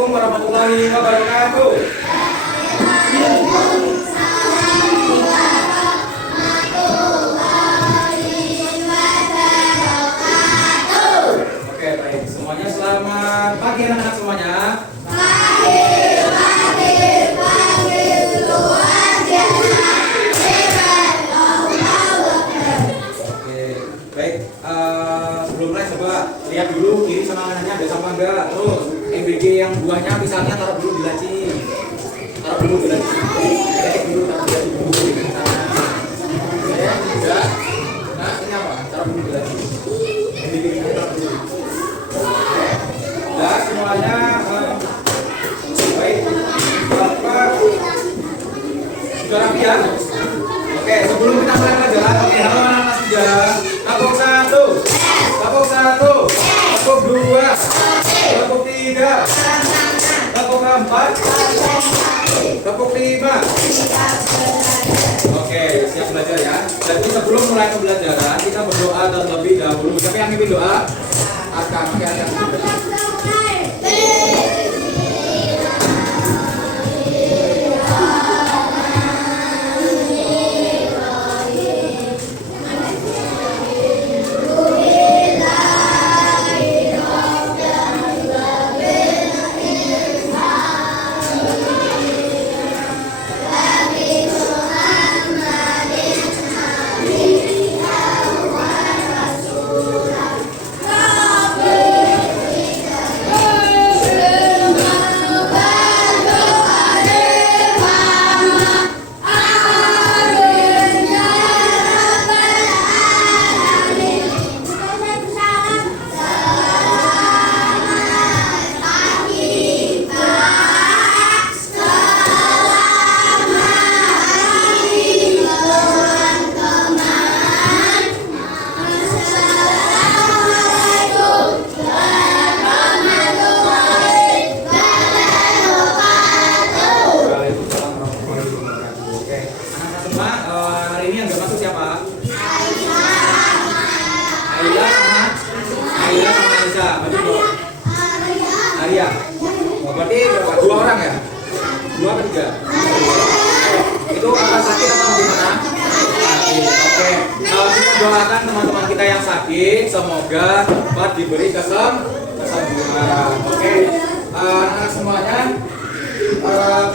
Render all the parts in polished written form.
Assalamualaikum warahmatullahi wabarakatuh. Oke, baik. Semuanya selamat pagi anak-anak semuanya. Sebelum mulai coba lihat dulu kiri sama kanannya ada sama enggak. Terus MBG yang buahnya misalnya taruh dulu di laci. Taruh dulu di laci. Cek dulu taruh di laci dulu di sana. Ya, enggak. Nah, ini apa? Taruh dulu di laci. MBG ini taruh dulu. Ya, semuanya baik. Bapak sudah rapi ya? Oke, sebelum kita mulai pelajaran, oke, halo anak-anak sejarah. Tepuk satu, tepuk satu, tepuk dua, tepuk tiga, tepuk empat, tepuk lima. Oke, siap belajar ya. Jadi sebelum mulai pembelajaran kita berdoa terlebih dahulu. Siapa yang mimpin doa? Akan, oke, akan. Berarti berapa? Dua orang ya? Dua atau tiga? Itu apa sakit atau gimana? Sakit. Oke. Kita doakan teman-teman kita yang sakit semoga cepat diberi kesembuhan. Oke. Anak semuanya,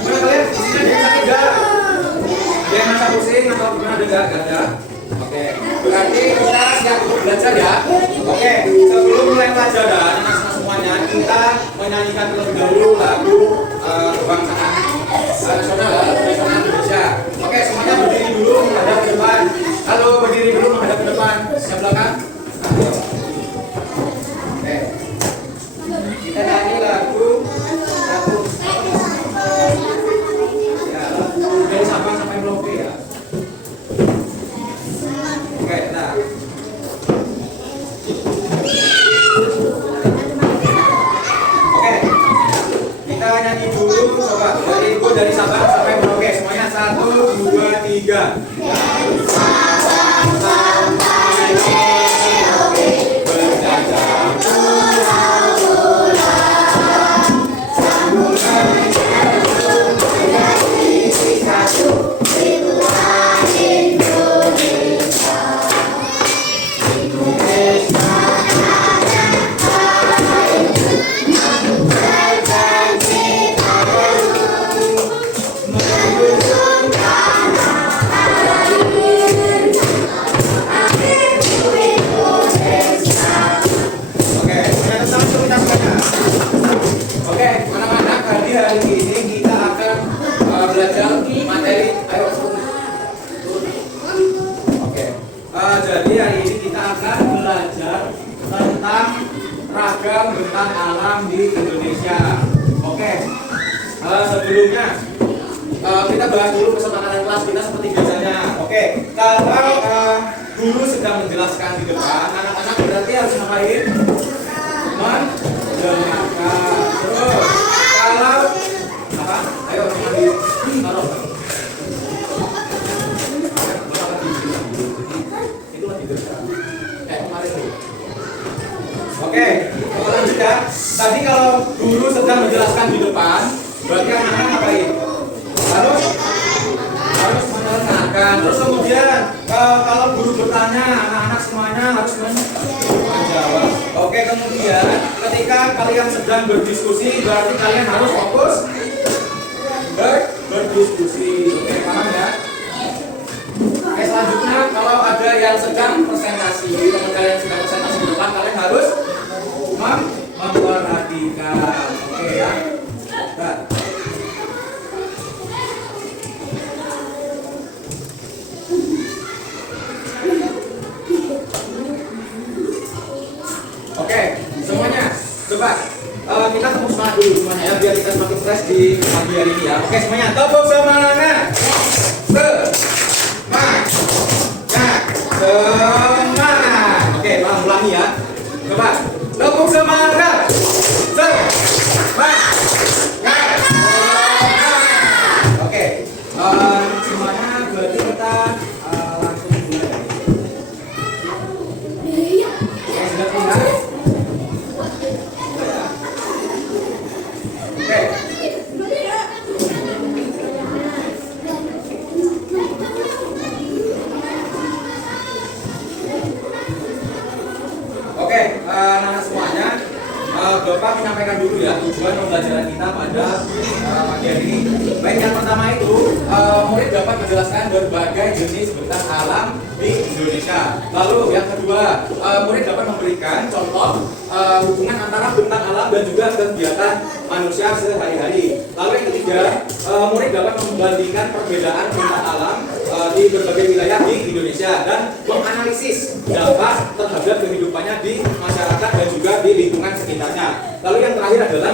gimana kalian? Di sini ada yang sakit nggak? Ada yang merasa pusing atau gimana? Ada nggak? Nggak ada. Oke. Berarti kita siap untuk belajar ya. Oke. Sebelum mulai pelajaran, kita menyanyikan terlebih dahulu lagu kebangsaan nasional Indonesia. Oke, semuanya berdiri dulu menghadap ke depan. Halo, berdiri dulu menghadap ke depan. Yang belakang. Oke. Kita nyanyi lagu ya, dari Sabang sampai Merauke ya. Oke, nah. Nyanyi dulu, coba dari Sabang sampai Merauke semuanya 1, 2, 3. Dari Sabang sampai Merauke berjajah pulau-pulau, sambungan menjadi satu itulah Indonesia. Indonesia hari ini kita akan belajar materi. Ayo. Oke. Jadi hari ini kita akan belajar tentang ragam bentang alam di Indonesia. Oke. Sebelumnya kita bahas dulu kesepakatan kelas kita seperti biasanya. Oke. Kalau guru sedang menjelaskan di depan, anak-anak berarti harus ngapain? Mendengarkan. Terus kalau apa? Ayo taruh. Itu lagi bergerak. Kemarin. Oke, lanjut ya. Tadi kalau guru sedang sudah menjelaskan di depan, berarti anak-anak ngapain? Harus mendengarkan. Terus kemudian kalau guru bertanya, anak-anak semuanya harus menjawab. Oke, kemudian ketika kalian sedang berdiskusi, berarti kalian harus fokus berdiskusi. Oke, paham ya? Oke, selanjutnya kalau ada yang sedang presentasi, teman kalian sedang presentasi di depan, kalian harus memperhatikan. Oke ya. Nah. Oke, semuanya coba kita tepuk semangat dulu semuanya ya, biar kita semakin fresh di pagi hari ini ya. Oke, semuanya tepuk semangat. Semangat. Oke, ulangi ya. Coba tepuk semangat. Semangat. Oke, semuanya berarti kita langsung mulai. Oke, sudah pindah. Oke. Oke, anak-anak semuanya, Bapak menyampaikan dulu ya tujuan pembelajaran kita pada pagi hari ini. Baik, yang pertama itu murid dapat menjelaskan berbagai jenis bentang alam di Indonesia. Lalu yang kedua, murid dapat memberikan contoh hubungan antara bentang alam dan juga kegiatan manusia sehari-hari. Lalu yang ketiga, murid dapat membandingkan perbedaan bentang alam di berbagai wilayah di Indonesia dan menganalisis dampak terhadap kehidupannya di masyarakat dan juga di lingkungan sekitarnya. Lalu yang terakhir adalah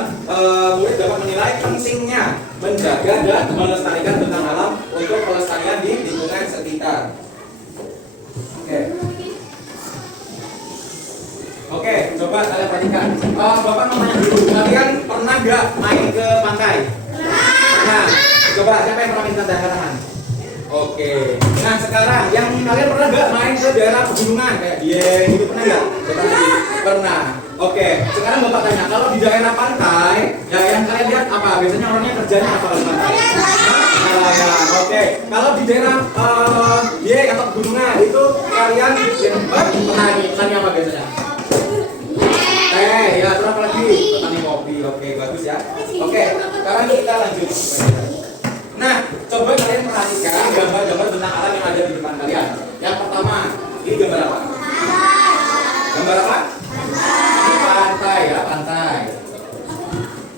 murid dapat menilai pentingnya menjaga dan melestarikan bentang alam untuk pelestarian di lingkungan sekitar. Oke, coba kalian perhatikan. Bapak mau tanya dulu, kalian pernah nggak main ke pantai? Nah, coba siapa yang pernah main ke pantai? Oke. Nah, sekarang yang kalian pernah nggak main ke daerah pegunungan kayak Dieng gitu, pernah nggak? Pernah. Oke. Sekarang Bapak tanya, kalau di daerah pantai, ya yang kalian lihat apa? Biasanya orangnya kerjanya apa di pantai? Nelayan. Oke. Kalau di daerah Dieng atau pegunungan itu kalian petani apa biasanya? Ya, terus apa lagi? Petani kopi. Oke, bagus ya. Oke, sekarang kita lanjut. Nah, coba kalian perhatikan gambar-gambar tentang alam yang ada di depan kalian. Yang pertama, ini gambar apa? Gambar apa? Ini pantai ya, pantai.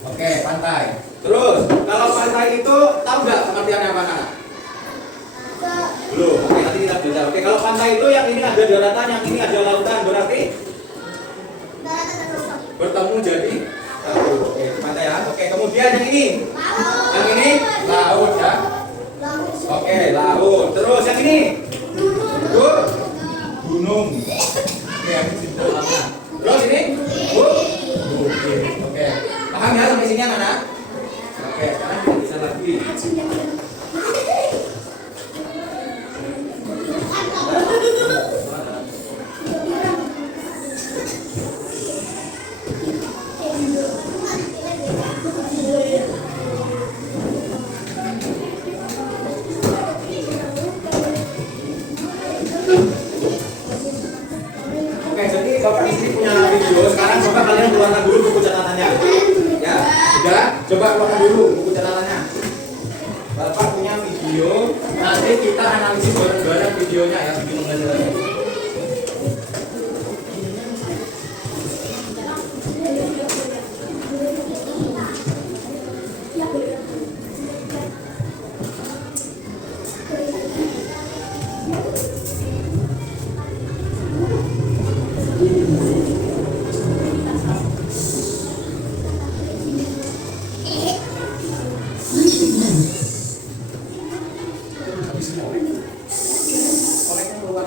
Oke, pantai. Terus, kalau pantai itu tahu nggak pengertiannya apa nak? Belum. Oke, nanti kita belajar. Oke, kalau pantai itu yang ini ada daratan, yang ini ada lautan, berarti bertemu jadi laut. Oke, pantai ya. Oke, kemudian yang ini. Yang ini laut ya. Oke, laut. Terus yang ini gunung. Oke, yang ini lama. Terus ini bukit. Oke, paham ya sampai sini anak-anak? Oke, sekarang kita bisa lagi. Bapak istri punya video, sekarang coba kalian keluarkan dulu buku catatannya. Ya, sudah, coba keluarkan dulu buku catatannya. Bapak punya video, nanti kita analisis bareng-bareng videonya ya, video pembelajarannya. Oleh keluar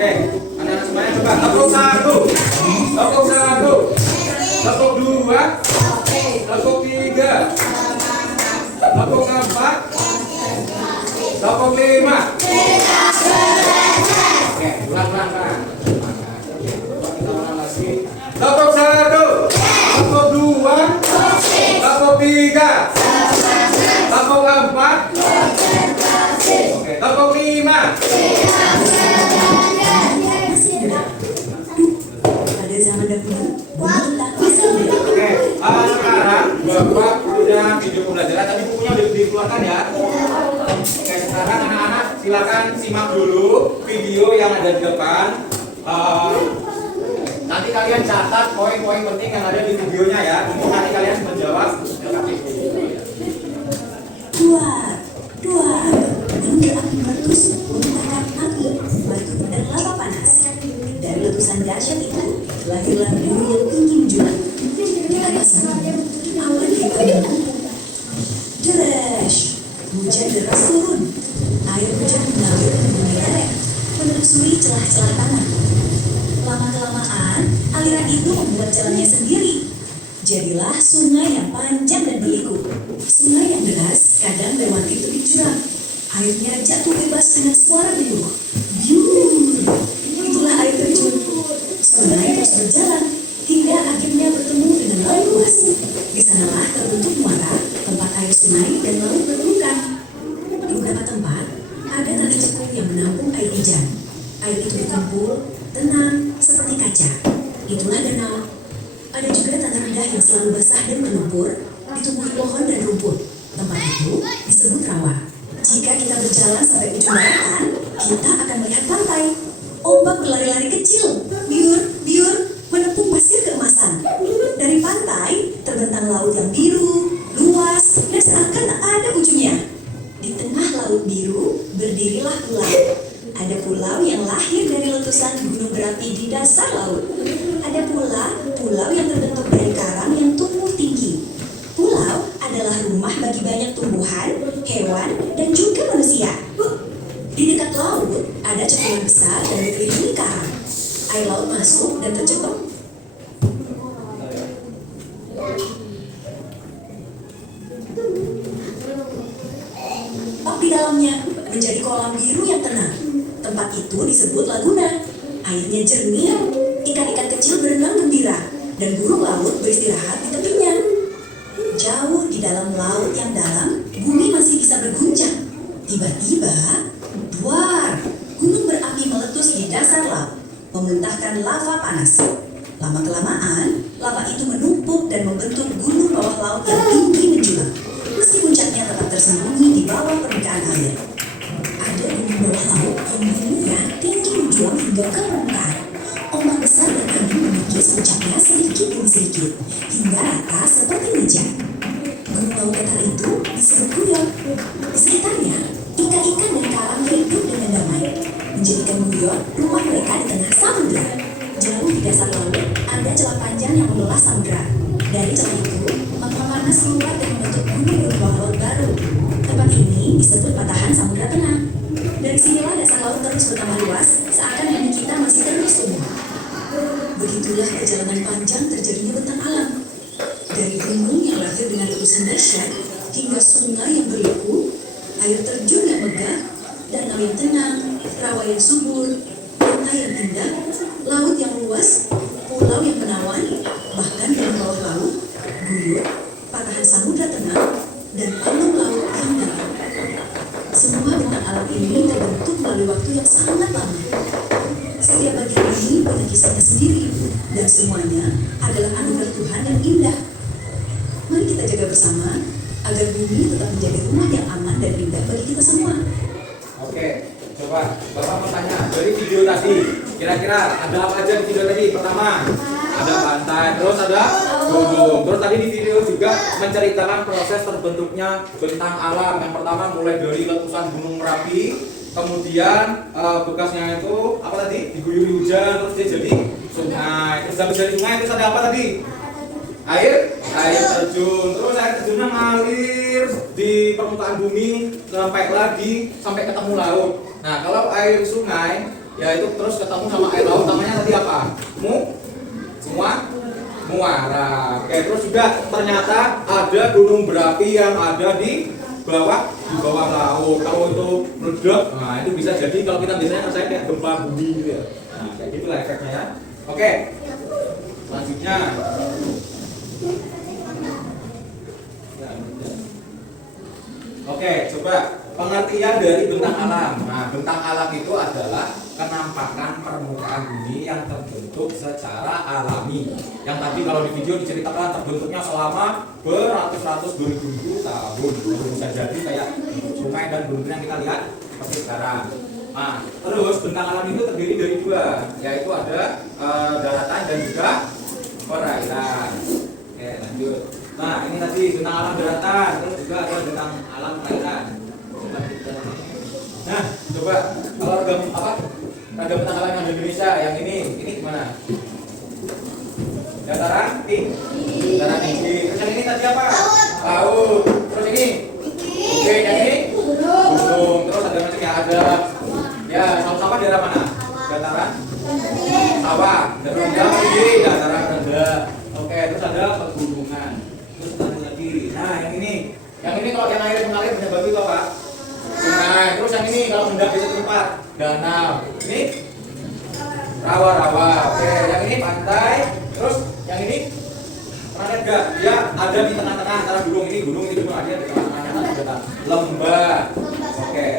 Oke, anak-anak semuanya coba tepuk satu, tepuk satu, tepuk dua, tepuk tiga, tepuk empat, tepuk lima. Oke, ulang-ulang kan. Kita ulang lagi. Tepuk satu, tepuk dua, tepuk tiga, tepuk empat, oke, tepuk lima. Pada zaman dahulu, tak bisa Oke, sekarang Bapak punya video pembelajaran, tapi bukunya udah dikeluarkan ya. Oke, sekarang anak-anak silakan simak dulu video yang ada di depan. Nanti kalian catat poin-poin penting yang ada di videonya ya. Nanti kalian menjawab. Dua, gunung berapi meletus memuntahkan api, batu dan lava panas. Dari letusan dahsyat itu, lahirlah gunung yang tinggi menjulang. Di atas sana, awan hitam menumpuk. Deras, hujan deras turun. Air hujan mengalir dan mengalir, menelusuri celah-celah tanah. Lama-kelamaan, aliran itu membuat jalannya sendiri. Jadilah sungai yang panjang dan berliku. Sungai yang deras kadang lewat itu di jurang. Airnya jatuh bebas dengan suara gemuruh. Biur. Itulah air terjun. Sungai terus berjalan hingga akhirnya bertemu dengan laut luas. Di sanalah terbentuk muara, tempat air sungai dan laut berpelukan. Di beberapa tempat ada tali cekung yang menampung air hujan. Air itu berkumpul, tenang seperti kaca. Itulah danau. Ada juga tanah rendah yang selalu basah dan berlumpur, ditumbuhi pohon dan rumput. Tempat itu disebut rawa. Jika kita berjalan sampai ujung daratan, kita akan melihat pantai. Ombak berlari-lari kecil, biur, menempuh pasir keemasan. Dari pantai terbentang laut yang biru, luas, dan seakan tak ada ujungnya. Di tengah laut biru berdirilah pulau. Ada pulau yang lahir dari letusan gunung berapi di dasar laut. Ada pula pulau yang terbentuk dari karang yang tumbuh tinggi. Pulau adalah rumah bagi banyak tumbuhan, hewan, dan juga manusia. Di dekat laut ada cekungan besar dan dikelilingi karang. Air laut masuk dan terjebak. Di dalamnya menjadi kolam biru yang tenang. Tempat itu disebut laguna. Airnya jernih, ikan-ikan kecil berenang gembira, dan burung laut beristirahat di tepinya. Jauh di dalam laut yang dalam, bumi masih bisa berguncang. Tiba-tiba, duar, gunung berapi meletus di dasar laut, memuntahkan lava panas. Lama-kelamaan, lava itu menumpuk dan membentuk gunung bawah laut yang tinggi menjulang. Meski puncaknya tetap tersembunyi di bawah permukaan air. Ada gunung bawah laut yang gunungnya tinggi menjulang hingga ke permukaan. Ombak besar dan angin mengikis puncaknya sedikit demi sedikit, hingga rata seperti meja. Gunung bawah datar itu disebut Guyot. Di sekitarnya, ikan-ikan dan karang hidup dengan damai, menjadikan Guyot rumah mereka di tengah samudera. Jauh di dasar laut, ada celah panjang yang membelah samudera. Dari celah itu, magma panas keluar dan membentuk gunung bawah laut baru. Tempat ini disebut patahan samudera tengah. Dari sinilah dasar laut terus bertambah luas, seakan bumi kita masih terus tumbuh. Begitulah perjalanan panjang terjadinya bentang alam. Dari gunung yang lahir dengan letusan dahsyat, hingga sungai yang berliku, air terjun yang megah, danau yang tenang, rawa yang subur, pantai yang indah, laut yang luas, pulau yang menawan, bahkan dalam bawah laut, Guyot, patahan samudra tengah, dan kolom laut yang dalam. Semua bentang alam ini terbentuk melalui waktu yang sangat lama. Setiap bagian ini punya kisahnya sendiri, dan semuanya adalah anugerah Tuhan yang indah. Mari kita jaga bersama agar bumi tetap menjadi rumah yang aman dan indah bagi kita semua. Oke, coba Bapak mau tanya dari video tadi, kira-kira ada apa aja di video tadi? Pertama, ada pantai, terus ada gunung. Terus tadi di video juga menceritakan proses terbentuknya bentang alam. Yang pertama mulai dari letusan Gunung Merapi, kemudian bekasnya itu apa tadi? Diguyuri hujan, terus dia jadi sungai. Terus habis dari sungai terus ada apa tadi? Air terjun. Terus air terjunnya ngalir di permukaan bumi sampai ketemu laut. Nah, kalau air sungai ya itu terus ketemu sama air laut, namanya tadi apa? Muara. Oke, terus juga ternyata ada gunung berapi yang ada di bawah laut. Kalau itu meledak, nah itu bisa jadi kalau kita biasanya percaya kayak gempa bumi gitu ya. Nah, kayak gitulah efeknya ya. Oke. Selanjutnya oke, coba pengertian dari bentang alam. Nah, bentang alam itu adalah kenampakan permukaan bumi yang terbentuk secara alami. Yang tadi kalau di video diceritakan terbentuknya selama beratus-ratus beribu tahun. Bisa jadi kayak sungai dan gunung yang kita lihat seperti sekarang. Nah, terus bentang alam itu terdiri dari dua, yaitu ada daratan dan juga perairan. Oke, lanjut. Nah, ini tadi bentang alam daratan, terus juga ada bentang alam perairan. Nah, coba kalau ada bentang alam yang di Indonesia, yang ini gimana? Dataran tinggi. Terus yang ini tadi apa? Laut. Terus ini? Oke, yang ini? Gunung. Terus ada macam yang ada. Ya, sama-sama daerah mana? Dataran? Sawah. Dataran tinggi, dataran rendah. Oke, terus ada pegunungan. Terus ada lagi. Nah, yang ini kalau yang air mengalir punya batu itu apa? Sungai. Terus yang ini kalau hendak bisa tempat danau. Ini rawa-rawa. Oke, yang ini pantai. Terus yang ini pernah lihat nggak? Dia ada di tengah-tengah antara gunung ini ada di tengah-tengahnya ada lembah. Oke.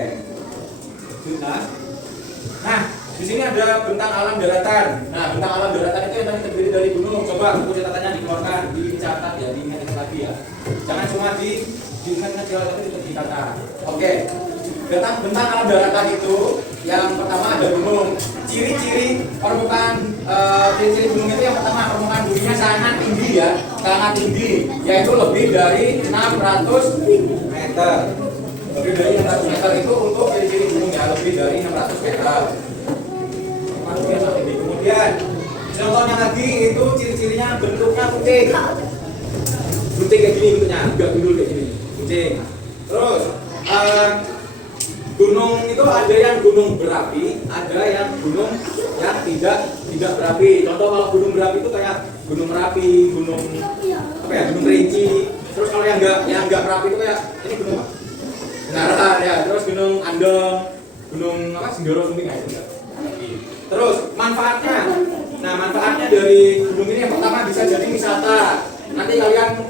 Nah, di sini ada bentang alam daratan. Nah, bentang alam daratan itu yang tadi terdiri dari gunung. Coba buku catatannya dikeluarkan, dicatat ya, diingat lagi ya. Jangan cuma diingat tapi juga dicatat. Oke. Bentang alam daratan itu yang pertama ada gunung. Ciri-ciri gunung itu yang pertama permukaan buminya sangat tinggi ya, sangat tinggi, yaitu lebih dari 600 meter. Lebih dari 600 meter itu untuk ciri-ciri gunung ya, lebih dari 600 meter. Kemudian contohnya lagi itu ciri-cirinya bentuknya kucing kayak gini bentuknya, enggak gundul kayak gini, kucing. Terus gunung itu ada yang gunung berapi, ada yang gunung yang tidak berapi. Contoh kalau gunung berapi itu kayak gunung Merapi, gunung Kerinci. Terus kalau yang enggak berapi itu kayak ini gunung apa? Benaran ya. Terus gunung Andong, gunung Sindoro Sumbing ya. Terus manfaatnya. Nah, manfaatnya dari gunung ini yang pertama bisa jadi wisata. Nanti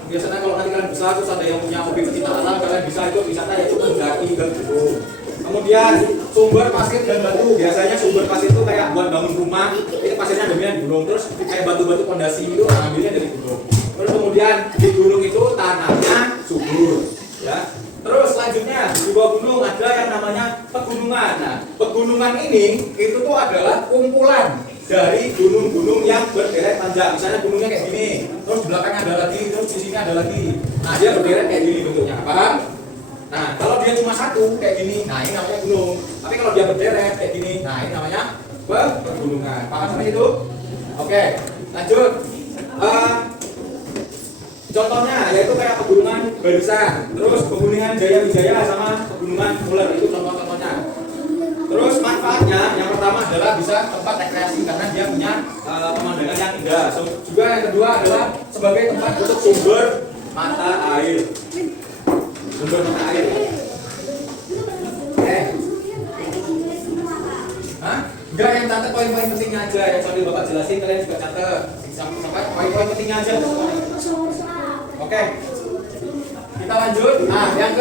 biasanya kalau kalian besar terus ada yang punya hobi pecinta alam, kalian bisa itu wisata yaitu mendaki ke gunung. Kemudian sumber pasir dan batu, biasanya sumber pasir itu kayak buat bangun rumah, itu pasirnya ambilnya di gunung, terus kayak batu-batu pondasi itu ambilnya dari gunung. Terus kemudian di gunung itu tanahnya subur, ya. Terus selanjutnya di bawah gunung ada yang namanya pegunungan. Nah, pegunungan ini itu tuh adalah kumpulan dari gunung-gunung yang berderet panjang. Misalnya gunungnya kayak gini, terus di belakangnya ada lagi, terus di sini ada lagi. Nah, dia berderet kayak gini bentuknya, paham? Nah, kalau dia cuma satu kayak gini, nah ini namanya gunung. Tapi kalau dia berderet kayak gini, nah ini namanya pegunungan. Paham seperti itu? Oke, lanjut. Contohnya yaitu kayak pegunungan Barisan, terus pegunungan Jaya-Wijaya sama pegunungan Muler, itu contoh-contohnya. Terus manfaatnya yang pertama adalah bisa tempat rekreasi karena dia punya pemandangan yang indah. Juga yang kedua adalah sebagai tempat untuk sumber mata air. Enggak, yang catat poin-poin pentingnya aja. Yang sambil Bapak jelasin kalian juga catat. Sampai poin-poin pentingnya aja. Oke. Kita lanjut. Nah, yang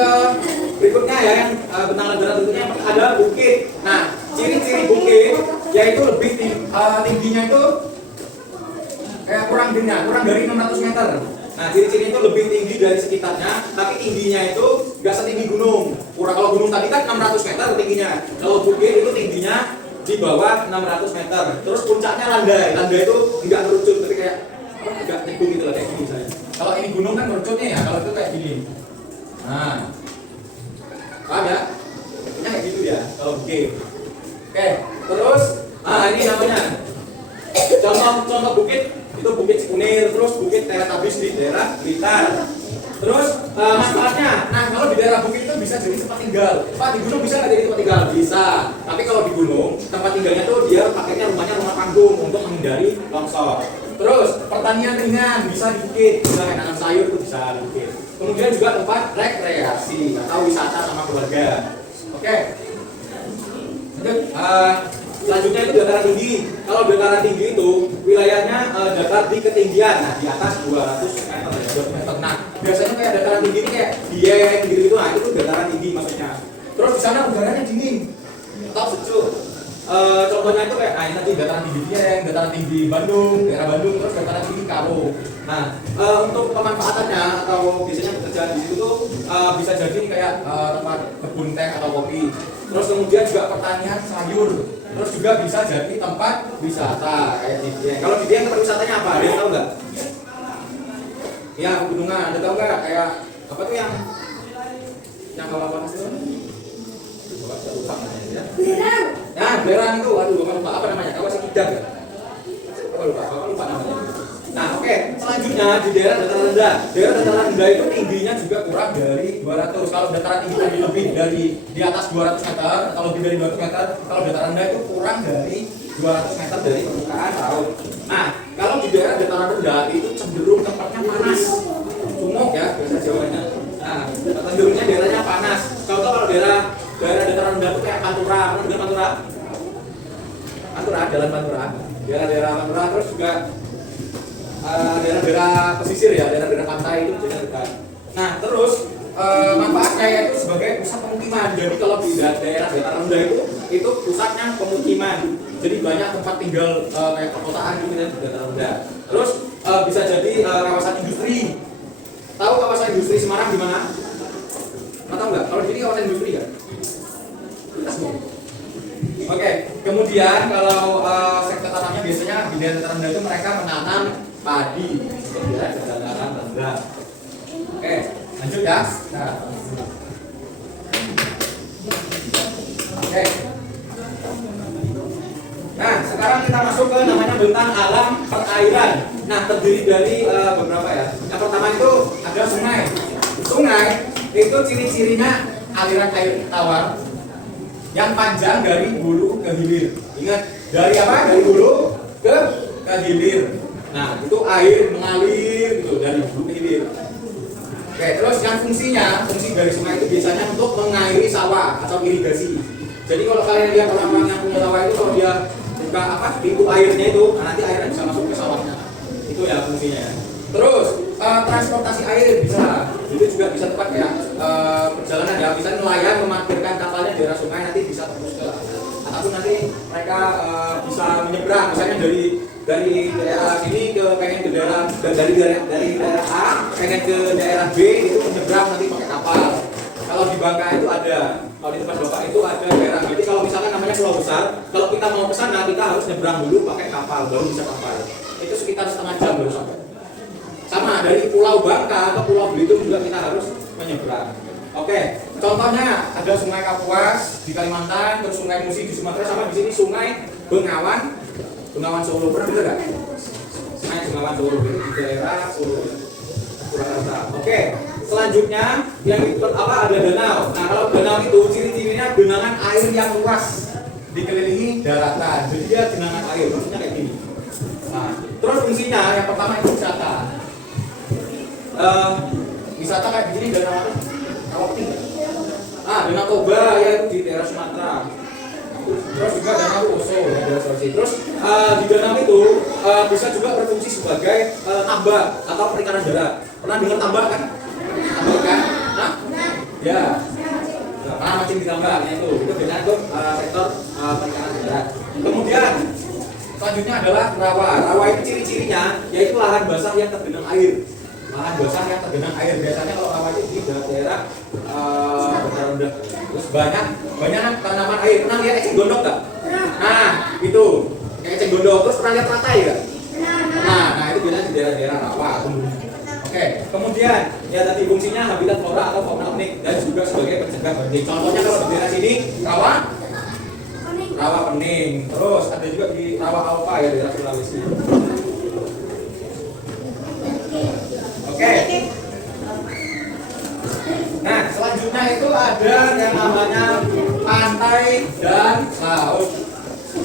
berikutnya ya, yang bentang alam daratan tentunya ada bukit. Nah, ciri-ciri bukit yaitu lebih tingginya itu kurang dari 600 meter. Nah, ciri-cirinya itu lebih tinggi dari sekitarnya, tapi tingginya itu nggak setinggi gunung. Kalau gunung tadi kan 600 meter tingginya. Kalau bukit itu tingginya di bawah 600 meter. Terus puncaknya landai. Landai itu nggak merucut, tapi kayak nggak teguh gitu lah, kayak gini misalnya. Kalau ini gunung kan merucutnya ya, kalau itu kayak gini. Nah, paham ya? Ini kayak gitu ya, kalau bukit. Oke, terus ini namanya contoh bukit itu Bukit Cikunir, terus Bukit Teletabis di daerah Blitar. Terus manfaatnya, nah kalau di daerah bukit itu bisa jadi tempat tinggal. Pak, di gunung bisa nggak jadi tempat tinggal? Bisa. Tapi kalau di gunung tempat tinggalnya tuh dia pakainya rumahnya rumah panggung untuk menghindari longsor. Terus pertanian ringan bisa di bukit, bisa nanam sayur itu bisa di bukit. Kemudian juga tempat rekreasi atau wisata sama keluarga. Oke. Lanjut. Selanjutnya itu dataran tinggi. Kalau dataran tinggi itu wilayahnya datar di ketinggian, nah di atas 200 meter. Nah biasanya kayak dataran tinggi ini kayak Dieng gitu, nah itu tuh dataran tinggi maksudnya. Terus di sana udaranya dingin atau sejuk. Contohnya itu kayak ini tadi dataran tinggi Dieng, dataran tinggi Bandung, daerah Bandung, terus dataran tinggi Karo. Nah untuk pemanfaatannya atau biasanya pekerjaan di situ tuh bisa jadi kayak tempat kebun teh atau kopi. Terus kemudian juga pertanian sayur. Terus juga bisa jadi tempat wisata kayak di Dieng. Kalau di Dieng tempat wisatanya apa? Ada yang tahu nggak? Ya pegunungan. Ada tahu nggak? Kayak apa tuh yang bawah panas itu? Lupa namanya ya. Nah, belerang itu. Waduh, bapak lupa apa namanya? Kawasan Kidang ya? Bapak lupa namanya. Nah, oke. Selanjutnya di daerah dataran rendah. Daerah dataran rendah itu tingginya juga kurang dari 200. Kalau dataran tinggi tadi lebih dari di atas 200 meter, kalau lebih dari 200 meter, kalau dataran rendah itu kurang dari 200 meter dari permukaan laut. Nah, kalau di daerah dataran rendah itu cenderung tempatnya panas. Sumuk ya, bahasa Jawanya. Nah, cenderungnya daerahnya panas. Kalau daerah dataran rendah itu kayak Pantura, pernah dengar Pantura? Pantura, jalan Pantura. Daerah Pantura, terus juga daerah-daerah pesisir ya, daerah-daerah pantai itu jadi dekat. Nah, terus manfaatnya itu sebagai pusat pemukiman. Jadi kalau di daerah dataran rendah itu pusatnya pemukiman. Jadi banyak tempat tinggal kayak perkotaan gitu di dataran rendah. Terus bisa jadi kawasan industri. Tahu kawasan industri Semarang di mana? Tahu nggak? Kalau di sini kawasan industri ya. Oke, kemudian kalau sektor tanamnya biasanya di daerah dataran rendah itu mereka menanam padi di daerah dataran rendah. Oke, lanjut ya. Nah. Oke. Nah, sekarang kita masuk ke namanya bentang alam perairan. Nah, terdiri dari beberapa ya. Yang pertama itu ada sungai. Sungai itu ciri-cirinya aliran air tawar yang panjang dari hulu ke hilir. Ingat, dari apa? Dari hulu ke hilir. Nah, itu air mengalir gitu dari hulu ke hilir. Oke, terus yang fungsi dari sungai itu biasanya untuk mengairi sawah atau irigasi. Jadi kalau kalian lihat orang-orang yang punya sawah itu kalau dia buka pintu airnya itu, nanti airnya bisa masuk ke sawahnya. Itu ya fungsinya. Terus transportasi air bisa, itu juga bisa tepat ya. Perjalanan ya, misalnya nelayan memarkirkan kapalnya di daerah sungai nanti bisa tembus ke ataupun nanti mereka bisa menyeberang, misalnya dari daerah sini pengen ke daerah dari daerah A pengen ke daerah B itu menyeberang nanti pakai kapal. Kalau di Bangka itu ada, kalau di tempat Bapak itu ada daerah. Jadi kalau misalkan namanya Pulau Besar, kalau kita mau ke sana kita harus nyebrang dulu pakai kapal baru bisa kapal. Itu sekitar setengah jam baru sampai. Sama dari Pulau Bangka ke Pulau Belitung juga kita harus menyeberang. Oke, contohnya ada Sungai Kapuas di Kalimantan, terus Sungai Musi di Sumatera, sama di sini Sungai Bengawan Solo. Pernah dengar nggak? Sungai Bengawan Solo di daerah Solo, Purwakarta. Oke, selanjutnya yang ada danau. Nah, kalau danau itu ciri-cirinya genangan air yang luas dikelilingi daratan. Jadi dia genangan air, maksudnya kayak gini. Nah, terus fungsinya yang pertama itu wisata. Wisata kayak gini danau apa? Danau Toba ya itu di daerah Sumatera. Terus juga danau Poso ya daerah Sulawesi. Terus di danau itu bisa juga berfungsi sebagai tambak atau perikanan darat. Pernah dengar tambak kan? Tambak kan? Nah, ya. Pernah mancing di tambak ya itu biasanya itu sektor perikanan darat. Kemudian selanjutnya adalah rawa. Rawa itu ciri-cirinya yaitu lahan basah yang tergenang air. lahan basah yang tergenang air. Biasanya kalau rawa itu di daerah dataran rendah. Terus banyak tanaman air. Pernah lihat eceng gondok nggak? Nah itu kayak eceng gondok. Terus pernah lihat teratai nggak? Nah itu biasanya di daerah-daerah rawa. Oke, kemudian ya tadi fungsinya habitat flora atau fauna unik dan juga sebagai pencegah banjir. Contohnya kalau di daerah sini rawa pening. Terus ada juga di rawa alfa ya, daerah Sulawesi. Oke. Nah, selanjutnya itu ada yang namanya pantai dan laut.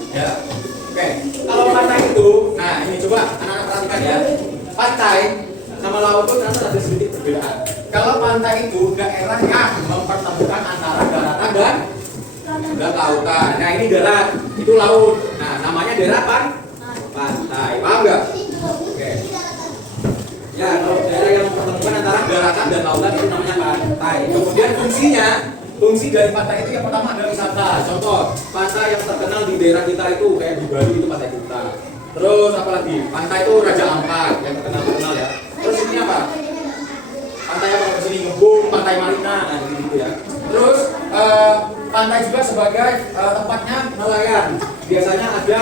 Ya. Oke. Kalau pantai itu, nah ini coba anak-anak perhatikan ya. Pantai sama laut itu ternyata ada sedikit perbedaan. Kalau pantai itu daerah yang mempertemukan antara daratan dan lautan. Nah ini darat, itu laut. Nah namanya daerah pantai. Paham nggak? Oke. Ya kalau daerah yang mempertemukan antara daratan dan lautan itu namanya pantai. Kemudian fungsi dari pantai itu yang pertama adalah wisata. Contoh pantai yang terkenal di daerah kita itu kayak di Bali itu Pantai Kuta. Terus apalagi pantai itu Raja Ampat yang terkenal ya. Terus ini apa? Pantai apa di sini? Ngebung, Pantai Marina, nah gitu ya. Terus pantai juga sebagai tempatnya nelayan. Biasanya ada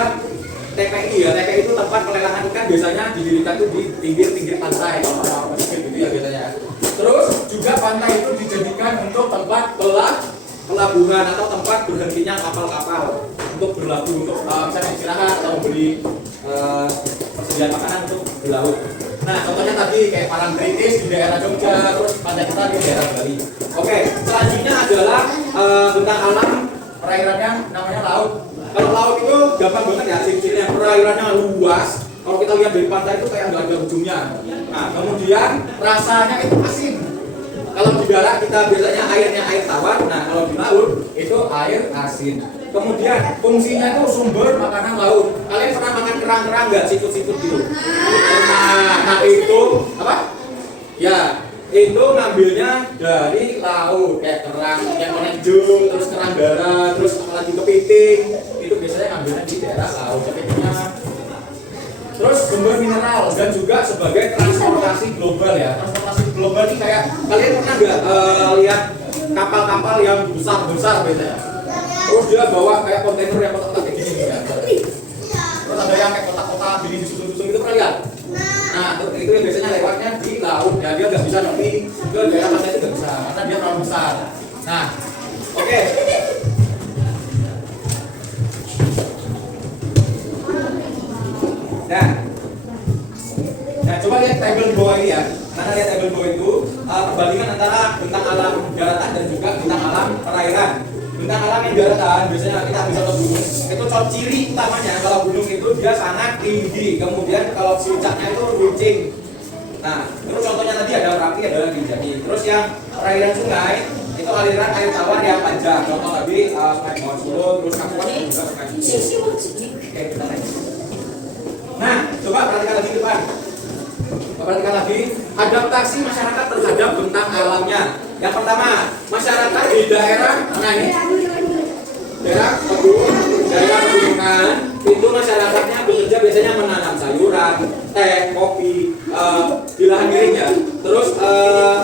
TPI ya. TPI itu tempat pelelangan ikan, biasanya didirikan itu di pinggir-pinggir pantai, kalau pesisir gitu ya biasanya. Terus juga pantai itu dijadikan untuk tempat pelabuhan atau tempat berhentinya kapal-kapal untuk berlabuh, untuk misalnya istirahat atau membeli persediaan makanan untuk berlaut. Nah, contohnya tadi kayak Parangtritis di daerah Jogja, terus pantai kita di daerah Bali. Oke, selanjutnya adalah bentang alam perairannya namanya laut. Kalau laut itu gampang banget ya, ciri-cirinya perairannya luas. Kalau kita lihat dari pantai itu kayak nggak ada ujungnya. Nah, kemudian rasanya itu asin. Kalau di darat kita biasanya airnya air tawar, nah kalau di laut itu air asin. Kemudian fungsinya itu sumber makanan laut. Kalian pernah makan kerang-kerang nggak? Siput-siput gitu. Nah itu apa? Ya itu ngambilnya dari laut, kayak kerang, kayak konenjung, terus kerang darah, terus apalagi kepiting. Itu biasanya ngambilnya di daerah laut, kepitingnya. Terus sumber mineral dan juga sebagai transportasi global ya. Transportasi global ini kayak kalian pernah nggak lihat kapal-kapal yang besar-besar biasanya? Terus dia bawa kayak kontainer yang kotak-kotak kayak gini ya. Terus ada yang kayak kotak-kotak gini disusun-susun itu pernah lihat? Nah itu yang biasanya lewatnya di laut ya, dia nggak bisa nanti ke daerah pantai itu nggak bisa karena dia terlalu besar. Nah oke. Nah coba lihat tabel di bawah ini ya. Karena lihat tabel di bawah itu perbandingan antara bentang alam daratan dan juga bentang alam perairan. Bentang alam yang daratan biasanya kita bisa ke gunung. Itu ciri utamanya kalau gunung itu dia sangat tinggi. Kemudian kalau puncaknya itu runcing. Nah, terus contohnya tadi ada Merapi, ada Rinjani. Terus yang perairan sungai itu aliran air tawar yang panjang. Contoh tadi Sungai Bengawan Solo, terus Kapuas dan juga Sungai Ciliwung. Oke, kita lanjut. Nah, coba perhatikan lagi depan. Perhatikan lagi adaptasi masyarakat terhadap bentang alamnya. Yang pertama, masyarakat di daerah mana ini? Daerah pegunungan itu masyarakatnya bekerja biasanya menanam sayuran, teh, kopi di lahan miring ya. Terus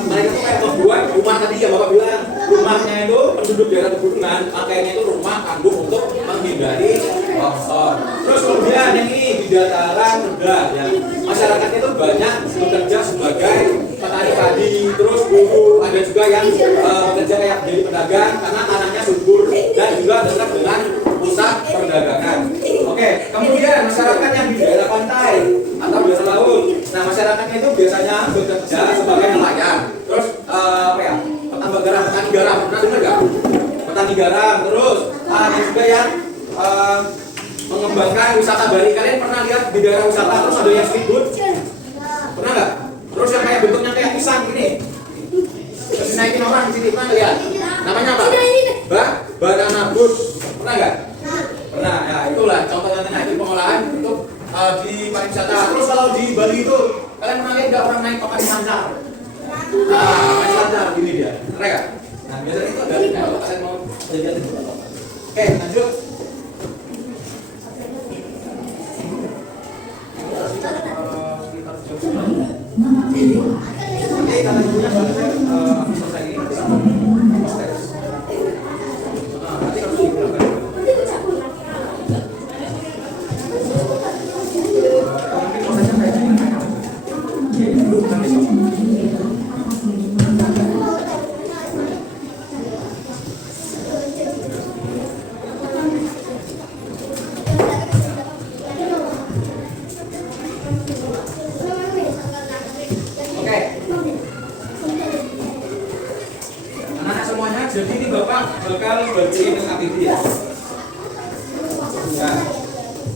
mereka tuh kayak membuat rumah tadi ya Bapak bilang, rumahnya itu penduduk daerah pegunungan pakainya itu rumah kampung untuk menghindari longsor. Terus kemudian yang ini di dataran rendah ya, masyarakatnya itu banyak bekerja sebagai petani padi, terus buruh, ada juga yang bekerja kayak jadi pedagang karena tanahnya subur dan juga dekat dengan pusat perdagangan. Oke, kemudian masyarakat yang di daerah pantai atau daerah laut, nah masyarakatnya itu biasanya bekerja sebagai nelayan. Terus apa ya? Petambak garam, petani garam, pernah dengar nggak? Petani garam. Terus ada juga yang mengembangkan wisata Bali. Kalian pernah lihat di daerah wisata terus ada yang speedboat? Pernah nggak? Terus yang kayak bentuknya kayak pisang gini. Terus naikin orang di sini, pernah lihat? Namanya apa? Banana boat. Pernah nggak? Pernah. Ya itulah contohnya itu pengolahan untuk di pariwisata. Terus kalau di Bali itu kalian pernah lihat nggak orang naik papan selancar? Papan selancar gini dia. Pernah nggak? Nah biasanya itu ada. Kalau kalian mau lihat itu. Oke, lanjut. Sekitar jam 9. jadi ini Bapak bakal bagiin APD ya. Nah,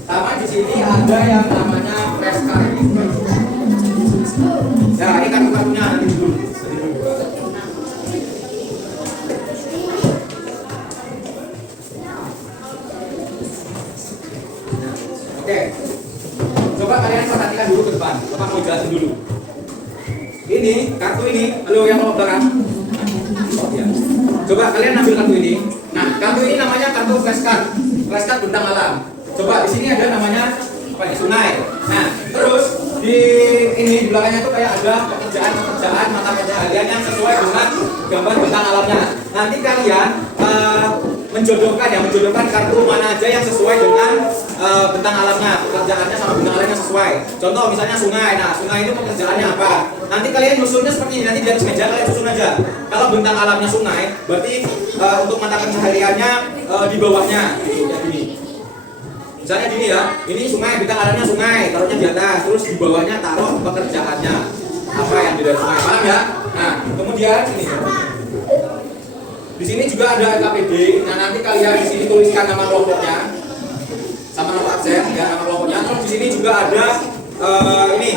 sama di sini ada yang namanya flashcard. Nah, ini kartu-kartunya nanti dulu. Oke, coba kalian perhatikan dulu ke depan. Bapak mau jelasin dulu. Ini kartu ini, halo yang mau belakang. Oh, ya. Coba kalian ambil kartu ini. Nah, kartu ini namanya kartu flashcard. Flashcard bentang alam. Coba di sini ada namanya apa nih? Sungai. Nah, terus di ini di belakangnya itu kayak ada pekerjaan mata pencaharian yang sesuai dengan gambar bentang alamnya. Nanti kalian menjodohkan kartu mana aja yang sesuai dengan bentang alamnya, pekerjaannya sama bentang alamnya sesuai. Contoh misalnya sungai. Nah, sungai itu pekerjaannya apa? Nanti kalian nyusunnya seperti ini. Nanti di atas meja kalian susun aja. Kalau bentang alamnya sungai, berarti untuk mata pencahariannya di bawahnya. Kayak gini. Misalnya gini ya, ini sungai, bintang alamnya sungai, taruhnya di atas, terus di bawahnya taruh pekerjaannya apa yang di dalam sungai, paham ya? Nah, kemudian ini, di sini juga ada KPD. Nah, nanti kalian di sini tuliskan nama kelompoknya, sama nama absen, ya nama kelompoknya. Terus di sini juga ada ini,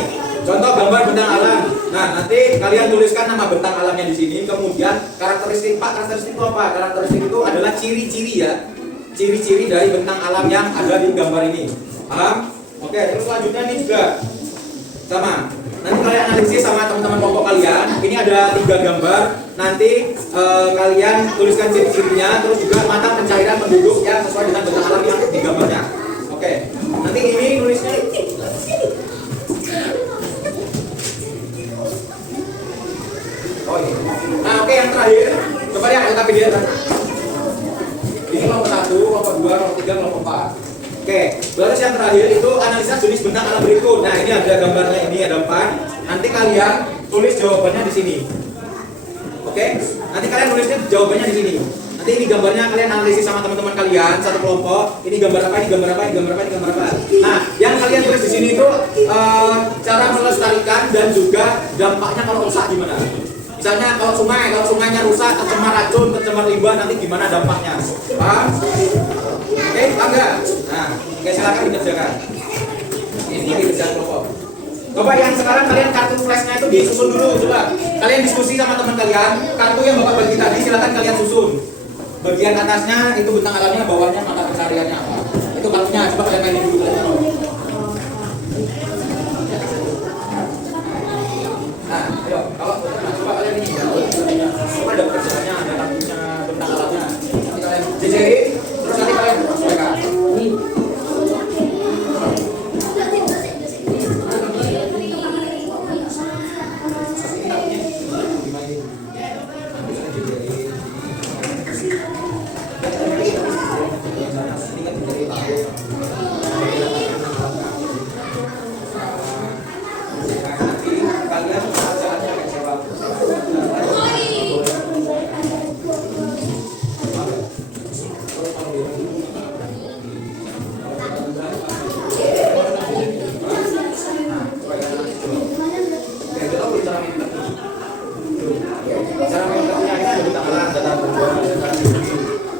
contoh gambar bentang alam. Nah, nanti kalian tuliskan nama bentang alamnya di sini. Kemudian karakteristik itu apa? Karakteristik itu adalah ciri-ciri ya. Ciri-ciri dari bentang alam yang ada di gambar ini. Paham? Oke, terus selanjutnya ini juga sama. Nanti kalian analisis sama teman-teman kelompok kalian. Ini ada 3 gambar. Nanti kalian tuliskan ciri-cirinya, terus juga mata pencairan penduduk yang sesuai dengan bentang alam yang di gambarnya. Oke. Nanti ini tulisnya. Oh iya. Nah, oke, yang terakhir. Coba lihat LKPD. Ini kelompok 1, kelompok 2, kelompok 3, kelompok 4. Oke, terus yang terakhir itu analisa jenis bentang alam berikut. Nah, ini ada gambarnya, ini ada 4. Nanti kalian tulis jawabannya di sini. Oke, nanti kalian tulisnya jawabannya di sini. Nanti ini gambarnya kalian analisis sama teman-teman kalian satu kelompok. Ini gambar apa, ini gambar apa, ini gambar apa, ini gambar apa. Nah, yang kalian tulis di sini itu cara melestarikan dan juga dampaknya kalau rusak gimana. Misalnya kalau sungainya rusak, tercemar racun, tercemar limbah, nanti gimana dampaknya? Paham? Oke, paham nggak? Nah, oke, silakan dikerjakan. Ini dikerjakan kelompok. Coba yang sekarang kalian kartu flashnya itu disusun dulu, coba. Kalian diskusi sama teman kalian. Kartu yang Bapak bagi tadi silakan kalian susun. Bagian atasnya itu bentang alamnya, bawahnya mata pencahariannya apa? Itu kartunya, coba kalian mainin dulu. Nah, ayo, kalau coba kalian ini coba ada pekerjaannya, ada kartunya, bentang alamnya. Nanti kalian jejerin, terus nanti kalian sesuaikan.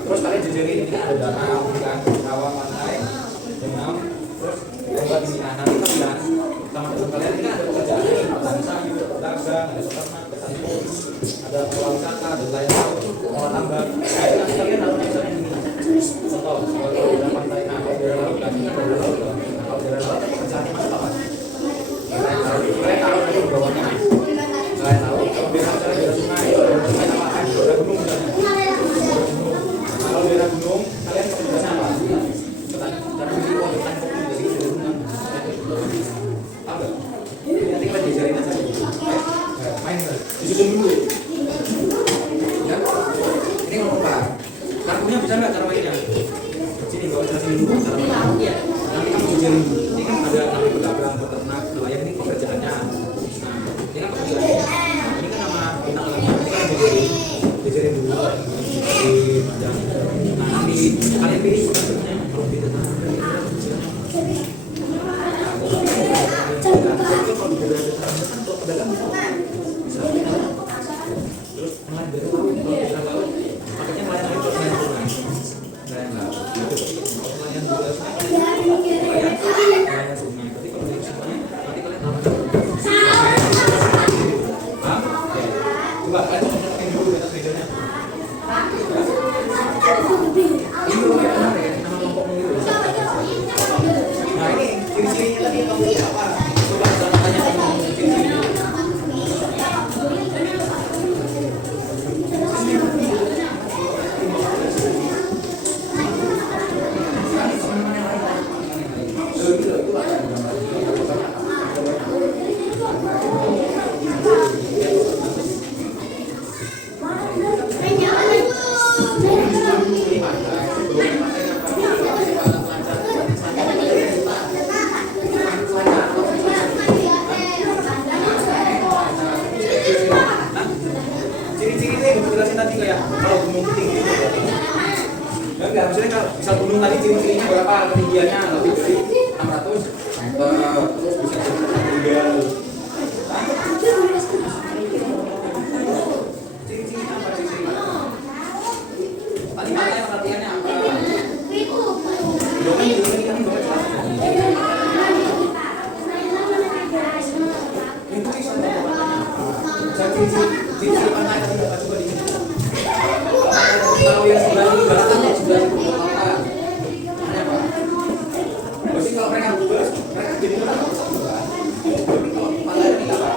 Terus kalian jejerin, ini ada danau, rawa pantai, danau, terus lomba di sini. Nanti kalian sama teman kalian ini ada pekerjaan nih, petani sayur, pedagang, ada peternak, petani kopi, ada pariwisata, ada lain-lain, olah tambang. Nah, itu nanti kalian harus misalnya ini. Contoh, kalau daerah pantai, nah kalau daerah laut, kan ini daerah laut, kalau daerah laut pekerjaannya masuk apa? Kalian tahu nanti di bawahnya. Kalian tahu kalau daerah sungai, daerah apa? Daerah gunung misalnya. Kalau daerah gunung, kalian pekerjaannya apa? Petani kopi dari gunung. Apa? Nanti kita diajarin aja. Main disusun dulu. Ya. Ini ngomong apa? Kartunya bisa nggak cara mainnya? Sini bawa jelasin dulu cara mainnya. Nanti kamu diajarin dulu. Ini kan ada namanya pedagang, peternak, nelayan, ini pekerjaannya. Nah, ini kan pekerjaannya. Ini kan nama bintang alamnya. Ini kan diajarin dulu. Nah, nanti kalian pilih pekerjaannya. Kalau tidak Coba kalian ini dulu di atas mejanya. Ini dulu ya, benar ya, nama kelompokmu itu. Nah ini ciri-cirinya tadi kamu apa? Coba sama tanya sama ciri-cirinya. Ciri-cirinya yang jelasin tadi kayak kalau gunung tinggi itu ya enggak, maksudnya kalau misal gunung tadi ciri-cirinya berapa ketinggiannya lebih dari 600 meter terus bisa tinggal ciri-cirinya apa ciri-cirinya tadi makanya latihannya apa doang ini kan doang jelas itu bisa saya ciri-ciri pantai tadi dapat coba di kalau yang sebelah ini baratan yang sebelah itu kota namanya apa? Pasti kalau mereka bebas mereka jadi orang tapi kalau pantai ini apa?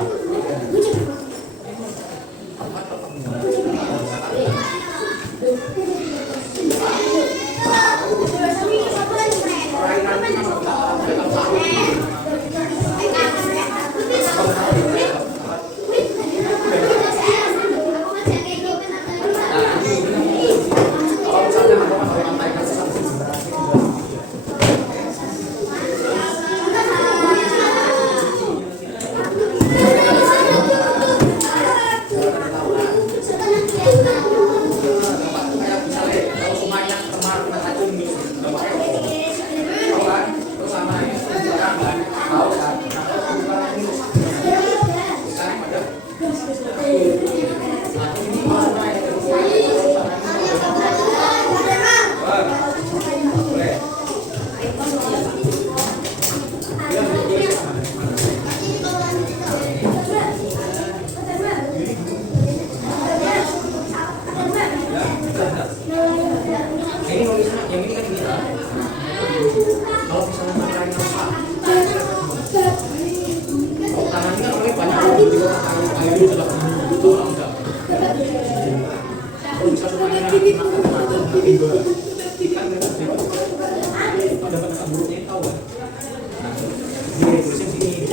Ini tulisannya yang ini kan ini kan. Kalau misalnya makan apa? Kalau tangan ini kan oleh banyak juga air itu sudah itu orang enggak. Kalau bisa semuanya makan tiga. Ikan ada banyak buruknya tahu kan? Nah, ini tulisan sini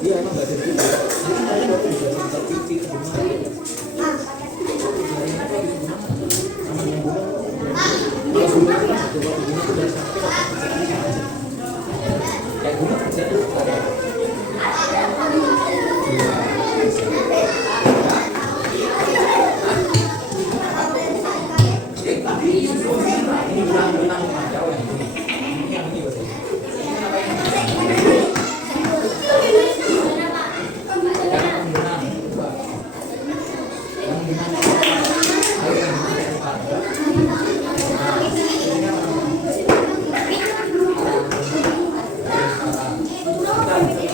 iya emang nggak jadi gitu. Nah,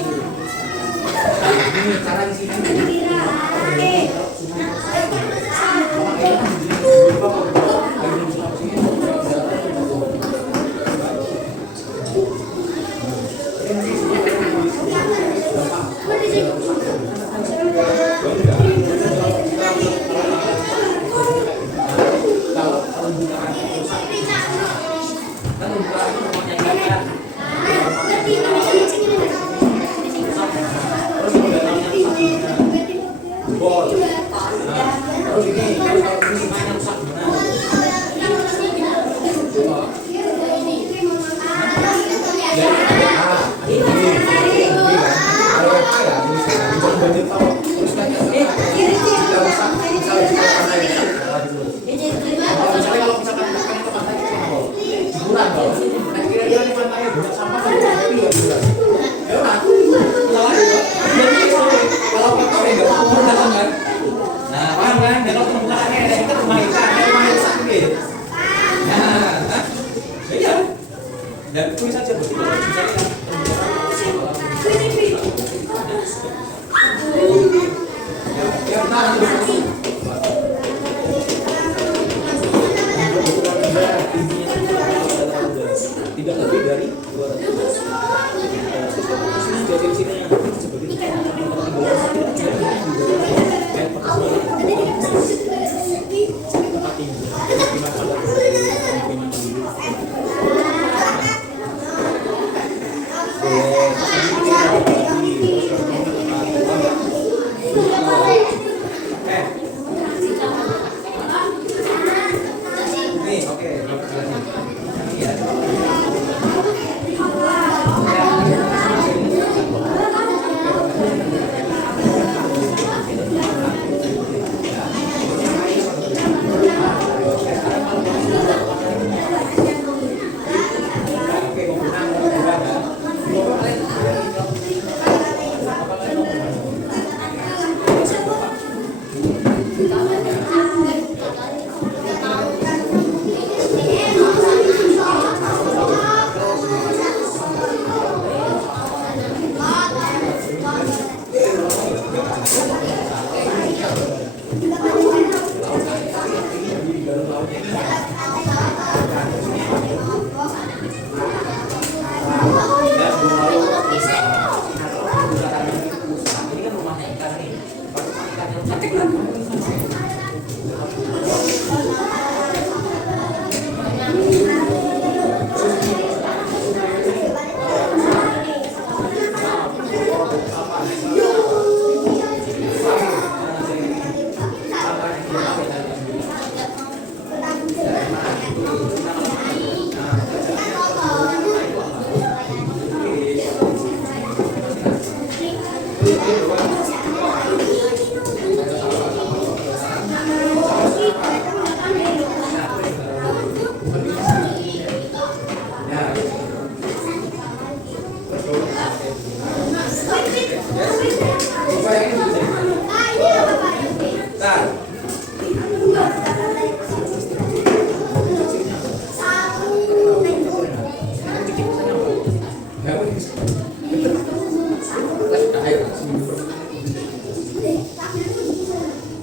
Nih, oke. Iya.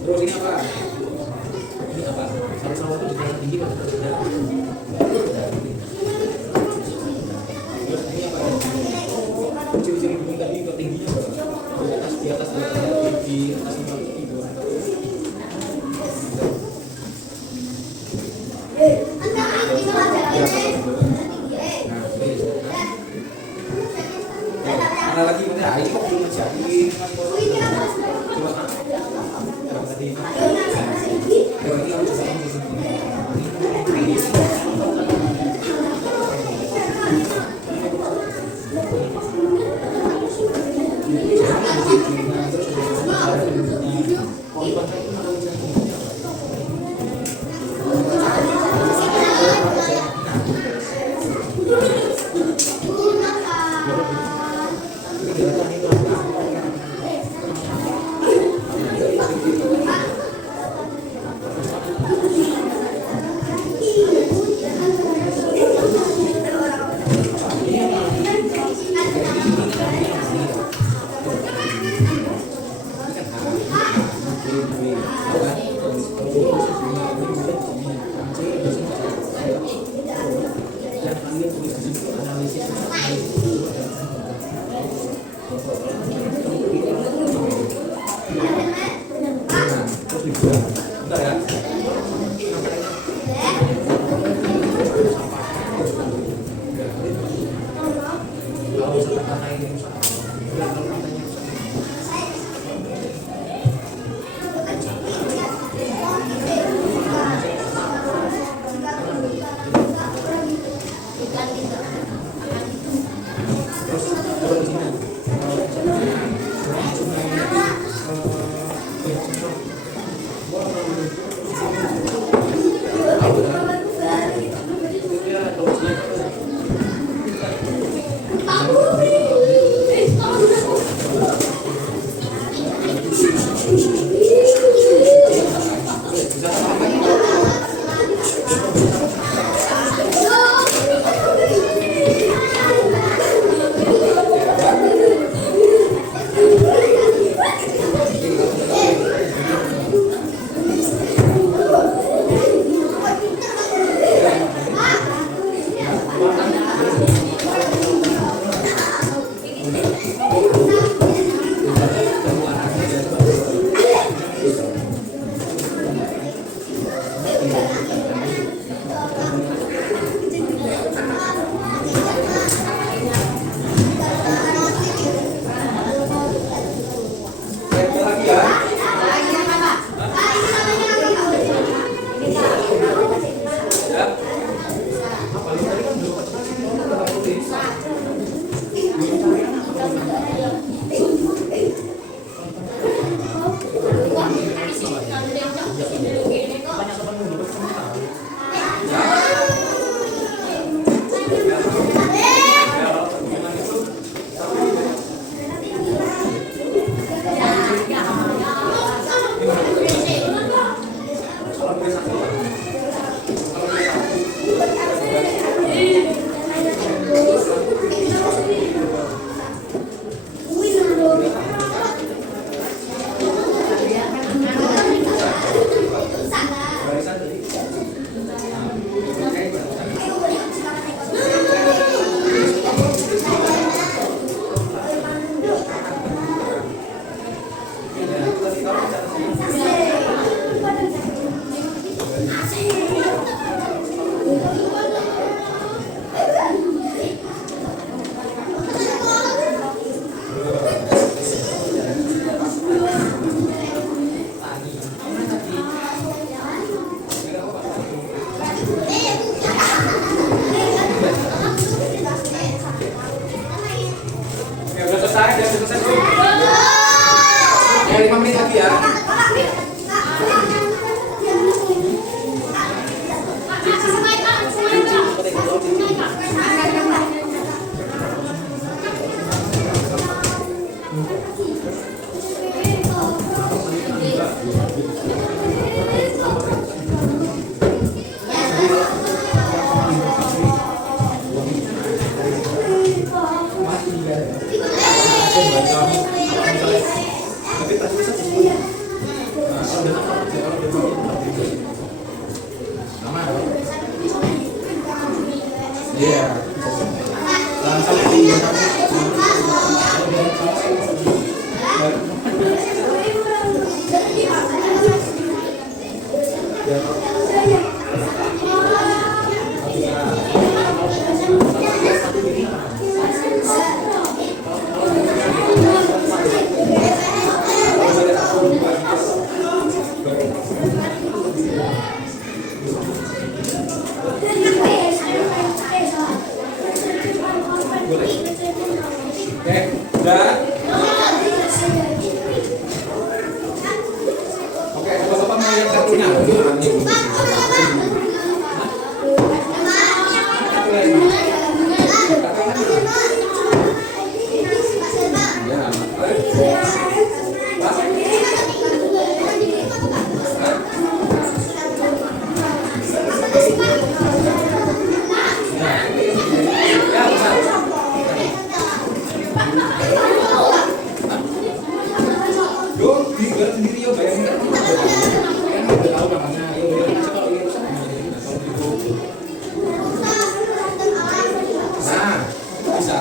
Terus ini apa? Ini apa? Sama-sama itu juga tinggi atau tidak? Terus ini apa? Ciri-ciri gunung tadi itu tingginya berapa? Di atas di atas 50 itu. Mana lagi bener? Ini kok belum jadi? selesai, udah selesai belum? Ya 5 menit lagi ya. Iya. Langsung Oke, udah. Oke, bapak mau lihat kartunya. Sendiri yo bayangin kan udah tahu namanya kalau ini rusak nah bisa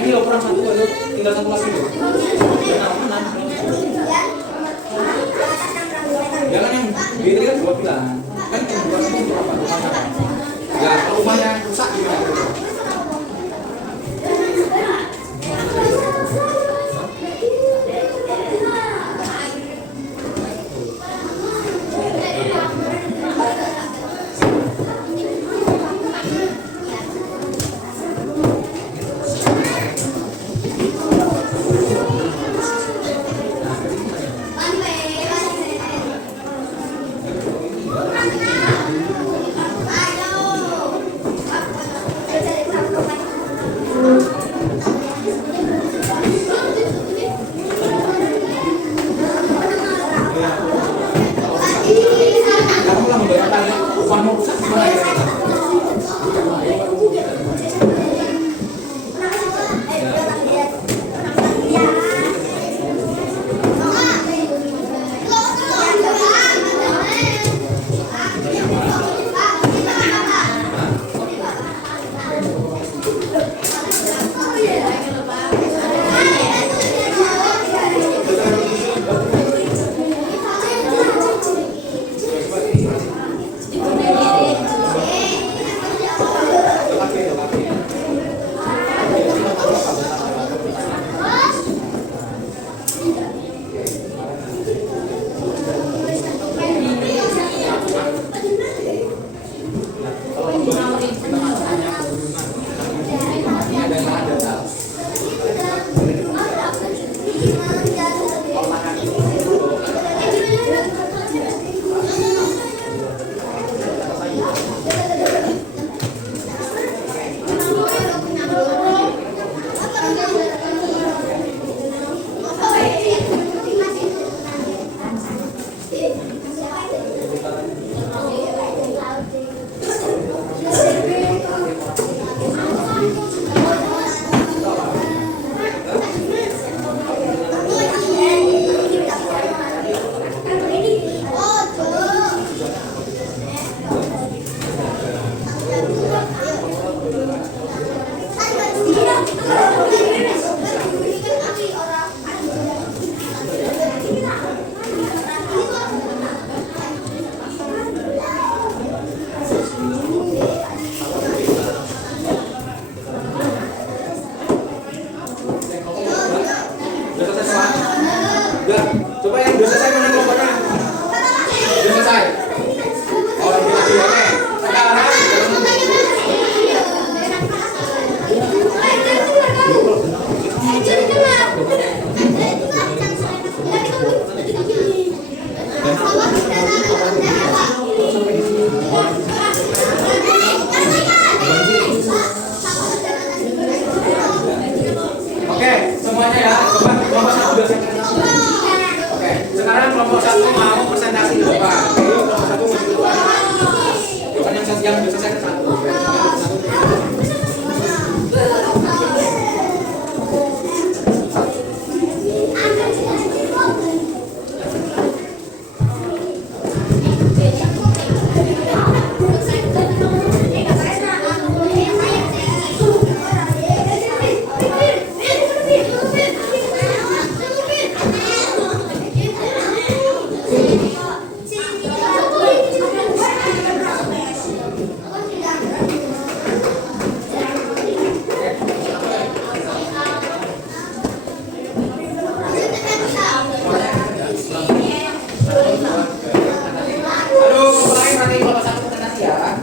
ini loh kurang satu aja tinggal satu lagi loh jangan yang beda kan dua bilang kan yang dua itu berapa rumahnya ya kalau rumahnya rusak gimana Pak? Udah, coba yang udah selesai mana kelompoknya? Udah selesai? Oh, ini lagi, oke. Sekarang oke, semuanya ya. Coba kelompok satu udah selesai. Oke, sekarang kelompok satu mau presentasi di depan. Oke, yuk kelompok satu maju ke depan. Yuk, kan yang udah selesai ke satu. Aduh, mulai nanti kelompok satu presentasi ya.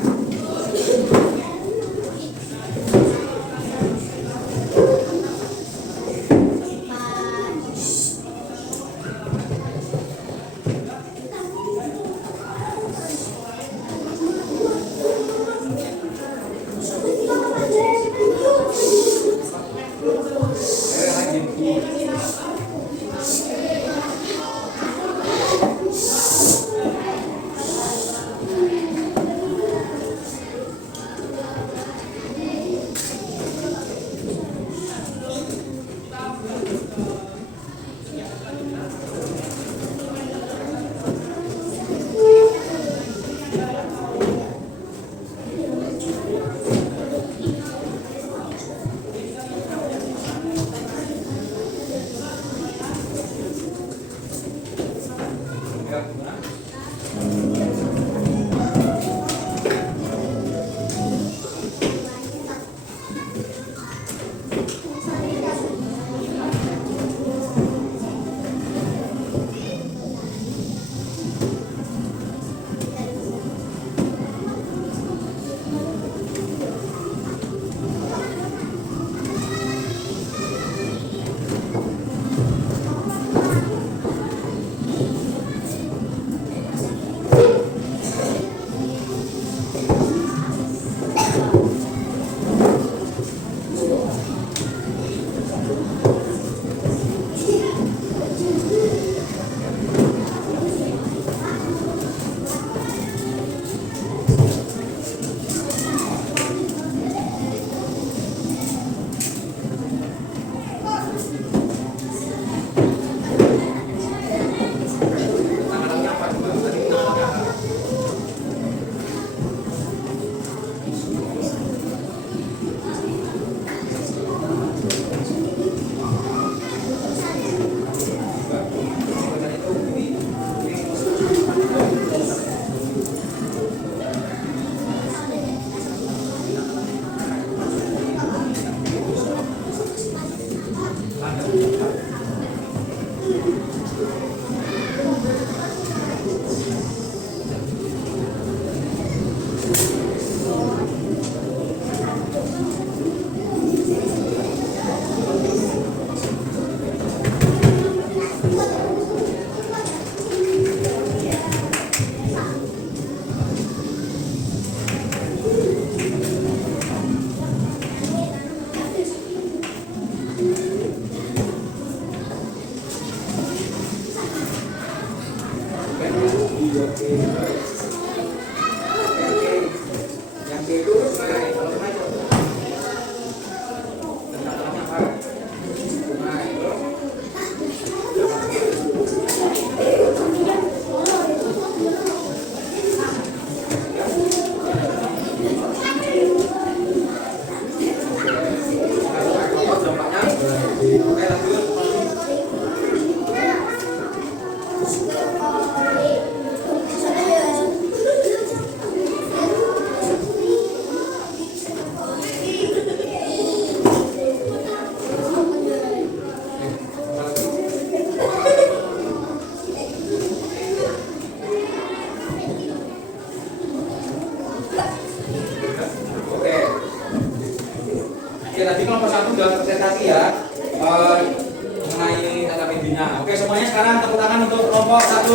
mengenai tata medianya. Oke, semuanya sekarang tepuk tangan untuk kelompok 1.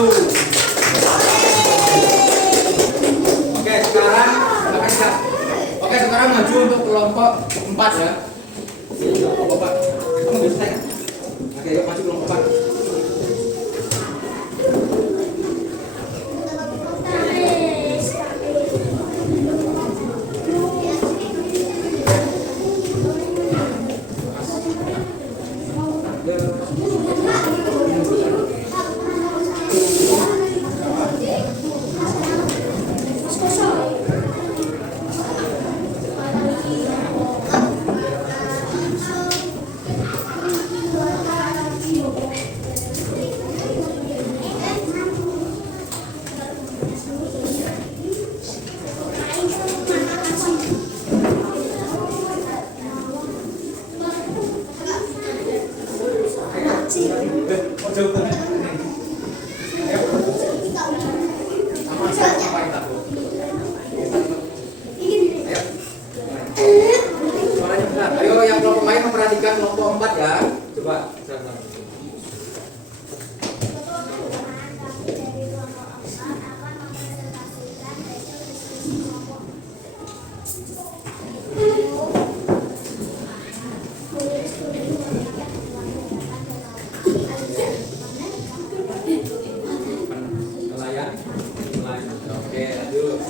Oke, sekarang Oke, sekarang maju untuk kelompok 4 ya. Kelompok 4. Kamu bisa ya? Oke, yuk maju kelompok 4. Ayo yang kelompok lain memperhatikan kelompok 4 ya. Coba. Nelayan. Oke, lanjut.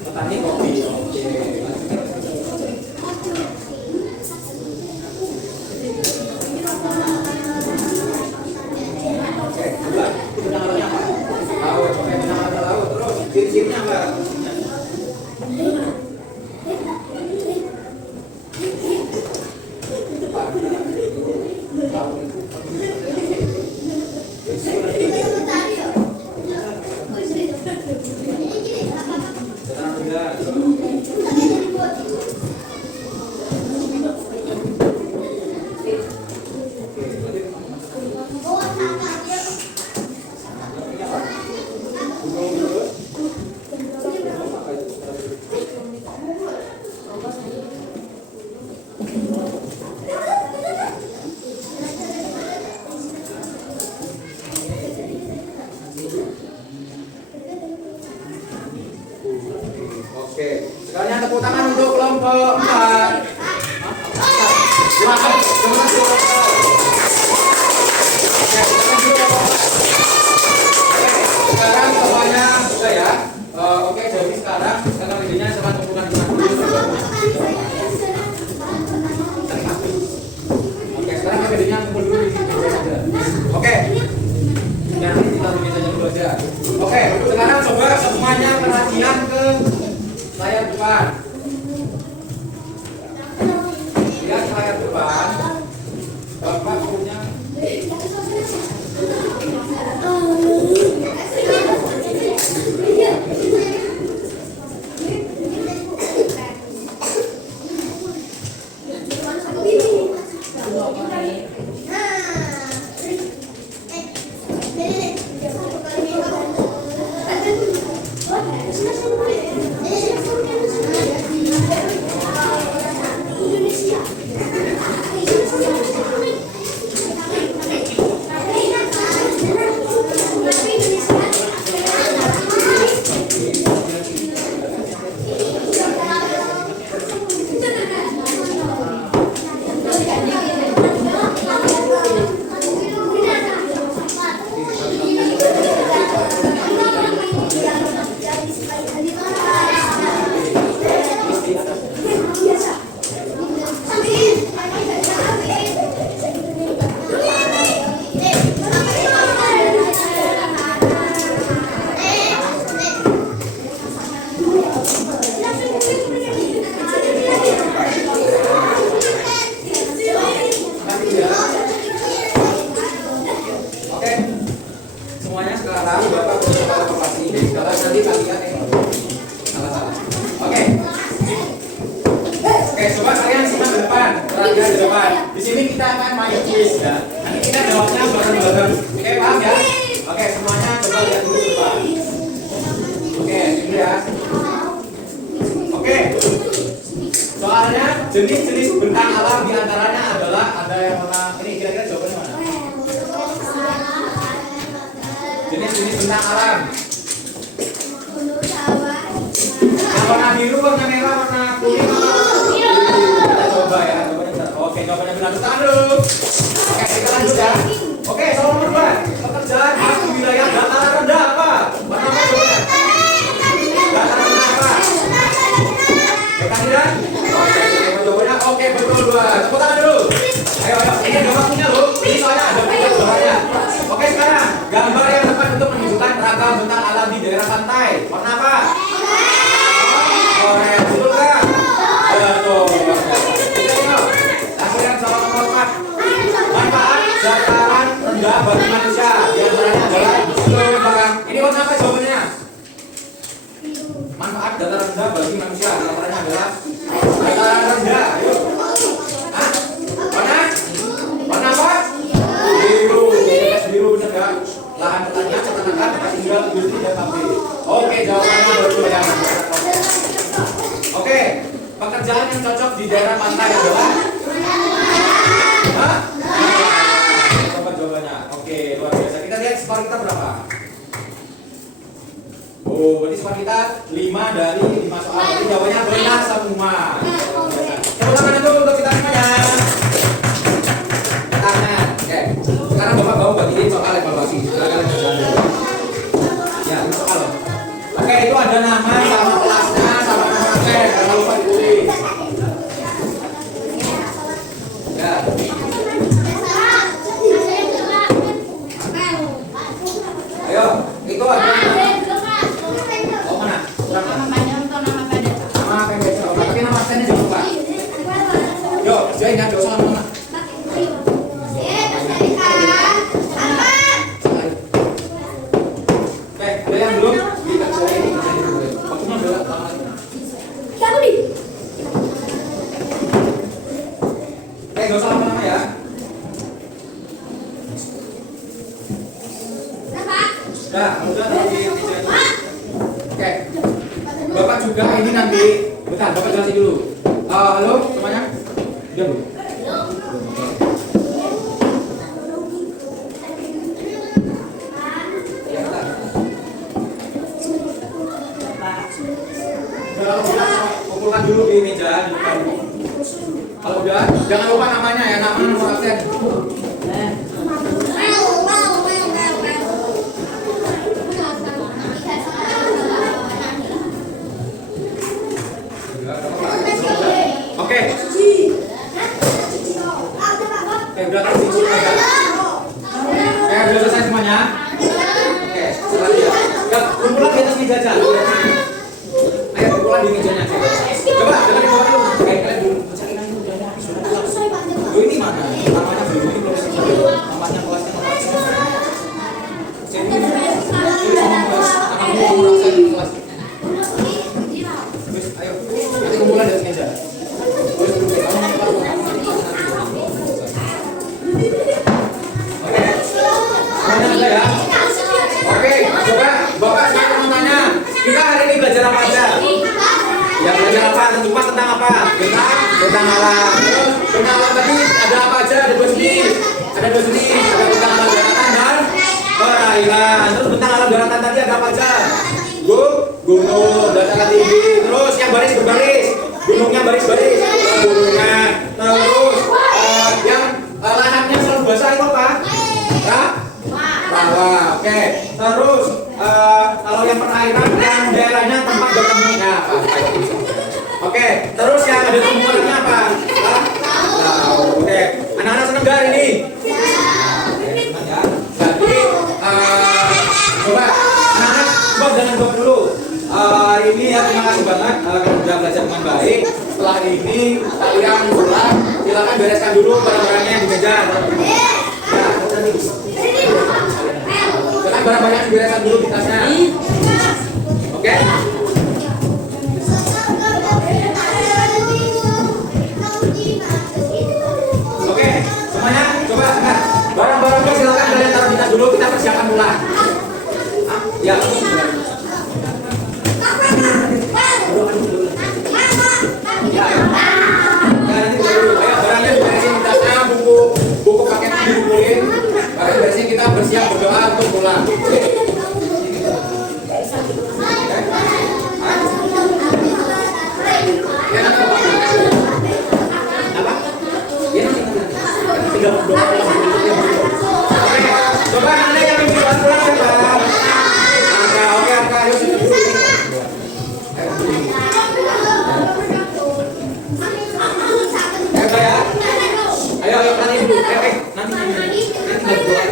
Petani kopi. Oke. Ciri-cirinya apa? Oke, sekalian tepuk tangan untuk kelompok 4. Silakan, sekarang semuanya sudah ya. Oke, jadi sekarang tata medianya sama temukan dulu. Oke, sekarang medianya kumpul dulu di sini aja. Oke. Nanti kita bikin saja dulu aja. Oke, sekarang coba semuanya perhatian ke layar depan. Lihat layar depan. Bapak punya sekarang Bapak punya evaluasi. Kalau nanti kalian yang salah. Oke. Oke, coba kalian simak ke depan, perhatikan ke depan. Di sini kita akan main quiz ya. Nanti kita jawabnya bareng-bareng. Oke, paham ya? Oke, semuanya coba lihat dulu ke depan. Oke, ini ya. Oke. Soalnya jenis-jenis bentang alam diantaranya adalah ada yang warna ini, kira-kira jawabannya mana? Jenis-jenis bentang alam. Yang warna biru, warna merah, warna kuning. Kita coba ya, jawabannya. Oke, jawabannya benar. Tangan dulu. Oke, kita lanjut ya. Oke, soal nomor 2. Pekerjaan khas di wilayah dataran rendah apa? Warna apa jawabannya? Dataran rendah apa? Berkandidat? Oke, jawabannya oke, betul 2. Tepuk tangan dulu. Ayo, ini ada waktunya loh. Ini soalnya ada gambarnya. Oke, sekarang gambar yang tepat untuk menunjukkan ragam bentang alam di daerah pantai. Warna apa? Oke, betul kan? Betul. Kita lihat. Hasilkan soal nomor 4. Manfaat dataran rendah bagi manusia. Di antaranya adalah ini warna apa jawabannya? Manfaat dataran rendah bagi manusia. Di antaranya adalah dataran rendah. Ayo. Hah? Warna apa? Biru. Biru benar enggak? Lahan pertanian, peternakan, tempat tinggal, industri dan pabrik. Oke, jawabannya betul ya. Oke, pekerjaan yang cocok di daerah pantai adalah? Hah? Coba jawabannya. Oke, luar biasa. Kita lihat skor kita berapa? Oh, berarti skor kita 5 dari 5 soal. Jadi jawabannya benar semua. Tepuk tangan dulu untuk kita semuanya. Tangan. Oke. Sekarang Bapak mau bagiin soal evaluasi. Silakan kerjaan dulu. Ya, ini soal. Oke, itu ada nama sama kelasnya sama nama absen. Jangan lupa ditulis. Ya. Ayo, itu ada oh mana? Nama pendek. Tapi nama absennya jangan lupa. Yo, kerjain ya, dosa sama. Oke, ada yang belum dikerjain dulu. Waktunya udah lama. Oke, gak usah lama-lama ya. Nah, udah nanti oke. Bapak juga ini nanti. Bentar, Bapak jelasin dulu. Halo semuanya. Diam dulu. Ya, bentar. Kumpulkan dulu di meja di depan. Kalau udah, jangan lupa namanya ya, nama nomor absen. Oke. Udah kasih aja. Udah selesai semuanya. Oke, selanjutnya. Kumpulan di atas meja aja. Ayo kumpulan di mejanya. Coba, jangan dibawa dulu. Kalian dulu. Ini mana? Namanya belum, ini belum selesai. Namanya kelasnya nomor 1. Sini. Namanya kurang satu kelas. Terus, ayo. Nanti kumpulan di atas meja. Terus dulu. Ya. Oke, coba Bapak sekarang mau tanya, kita hari ini belajar apa aja? Ya belajar apa? Tentukan tentang apa? Tentang alam. Terus tentang alam tadi ada apa aja? Ada dua jenis. Ada tentang alam daratan dan perairan. Terus tentang alam daratan tadi ada apa aja? Gunung, dataran tinggi. Terus yang baris berbaris, gunungnya baris-baris, gunungan. Terus yang lahannya selalu basah itu apa? Rawa, oke. Terus kalau yang perairan yang daerahnya tempat bertemunya apa? Oke. Terus yang ada tumbuhannya apa? Oke. Anak-anak seneng gak ini? Jadi coba anak-anak coba jangan jawab dulu. Ini ya terima kasih banget kalian sudah belajar dengan baik. Setelah ini kalian pulang, silakan bereskan dulu barang-barangnya di meja. Ya, Semuanya barang-barang dibereskan dulu di tasnya. Oke? Oke, semuanya coba sebentar. Barang-barangnya silakan kalian taruh di tas dulu, kita persiapkan pulang. Ya. Ya, nanti dulu. Ayo, barangnya diberesin di tasnya, buku paket dikumpulin. Barang diberesin, kita bersiap berdoa untuk pulang. Ya, nanti apa? Ya, nanti tinggal berdoa. Oke, coba nanti yang mingguan pulang siapa? Angka, oke Angka, ayo sudah dulu. Ayo ya. Ayo nanti dulu. Nanti tinggal berdoa.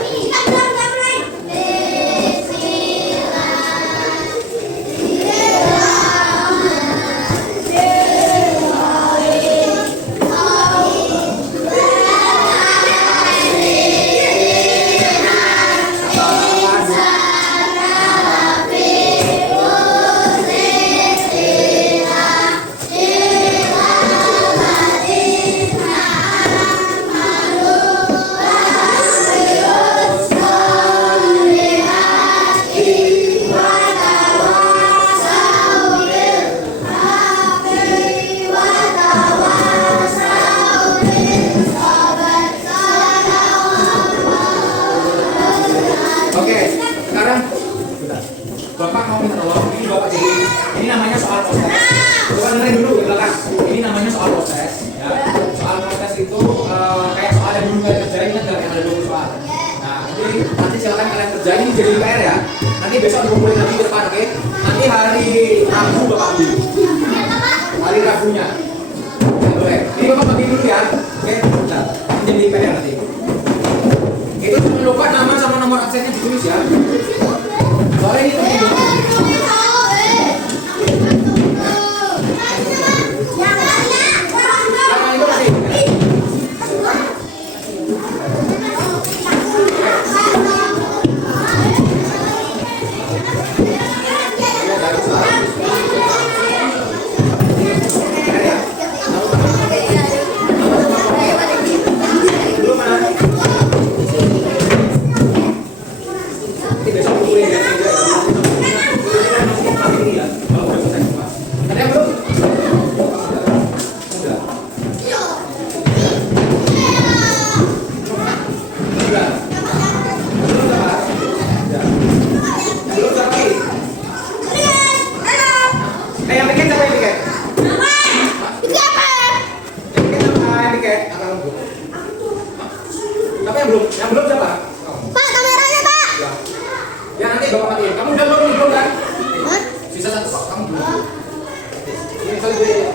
Oke, sekarang Bapak mau minta tolong. Ini Bapak jadi ini namanya soal proses. Coba dengerin dulu di belakang. Ini namanya soal proses. Ya. Soal proses itu kayak soal yang belum kalian kerjain kan yang ada 20 soal. Nah, nanti silakan kalian kerjain ini jadi PR ya. Nanti besok dikumpulin lagi ke depan, oke? Nanti hari Rabu Bapak beli. Hari Rabunya. Ya, boleh. Ini Bapak bagi dulu ya. Oke, bentar. Ini jadi PR nanti. Itu jangan lupa nama sama nomor absennya ditulis ya. Soalnya ini penting. Nama itu penting. Dulu mana? Nanti besok kumpulin ya. Ada yang belum? Sudah. Sudah. Belum siapa? Ya. Belum siapa lagi? Yang bikin siapa yang bikin? Yang bikin siapa yang bikin? Akang belum. Siapa yang belum? Yang belum siapa? Ya. Ya nanti Bapak matiin. Kamu udah belum kan? Sisa satu kok, kamu belum. Ini kali gue.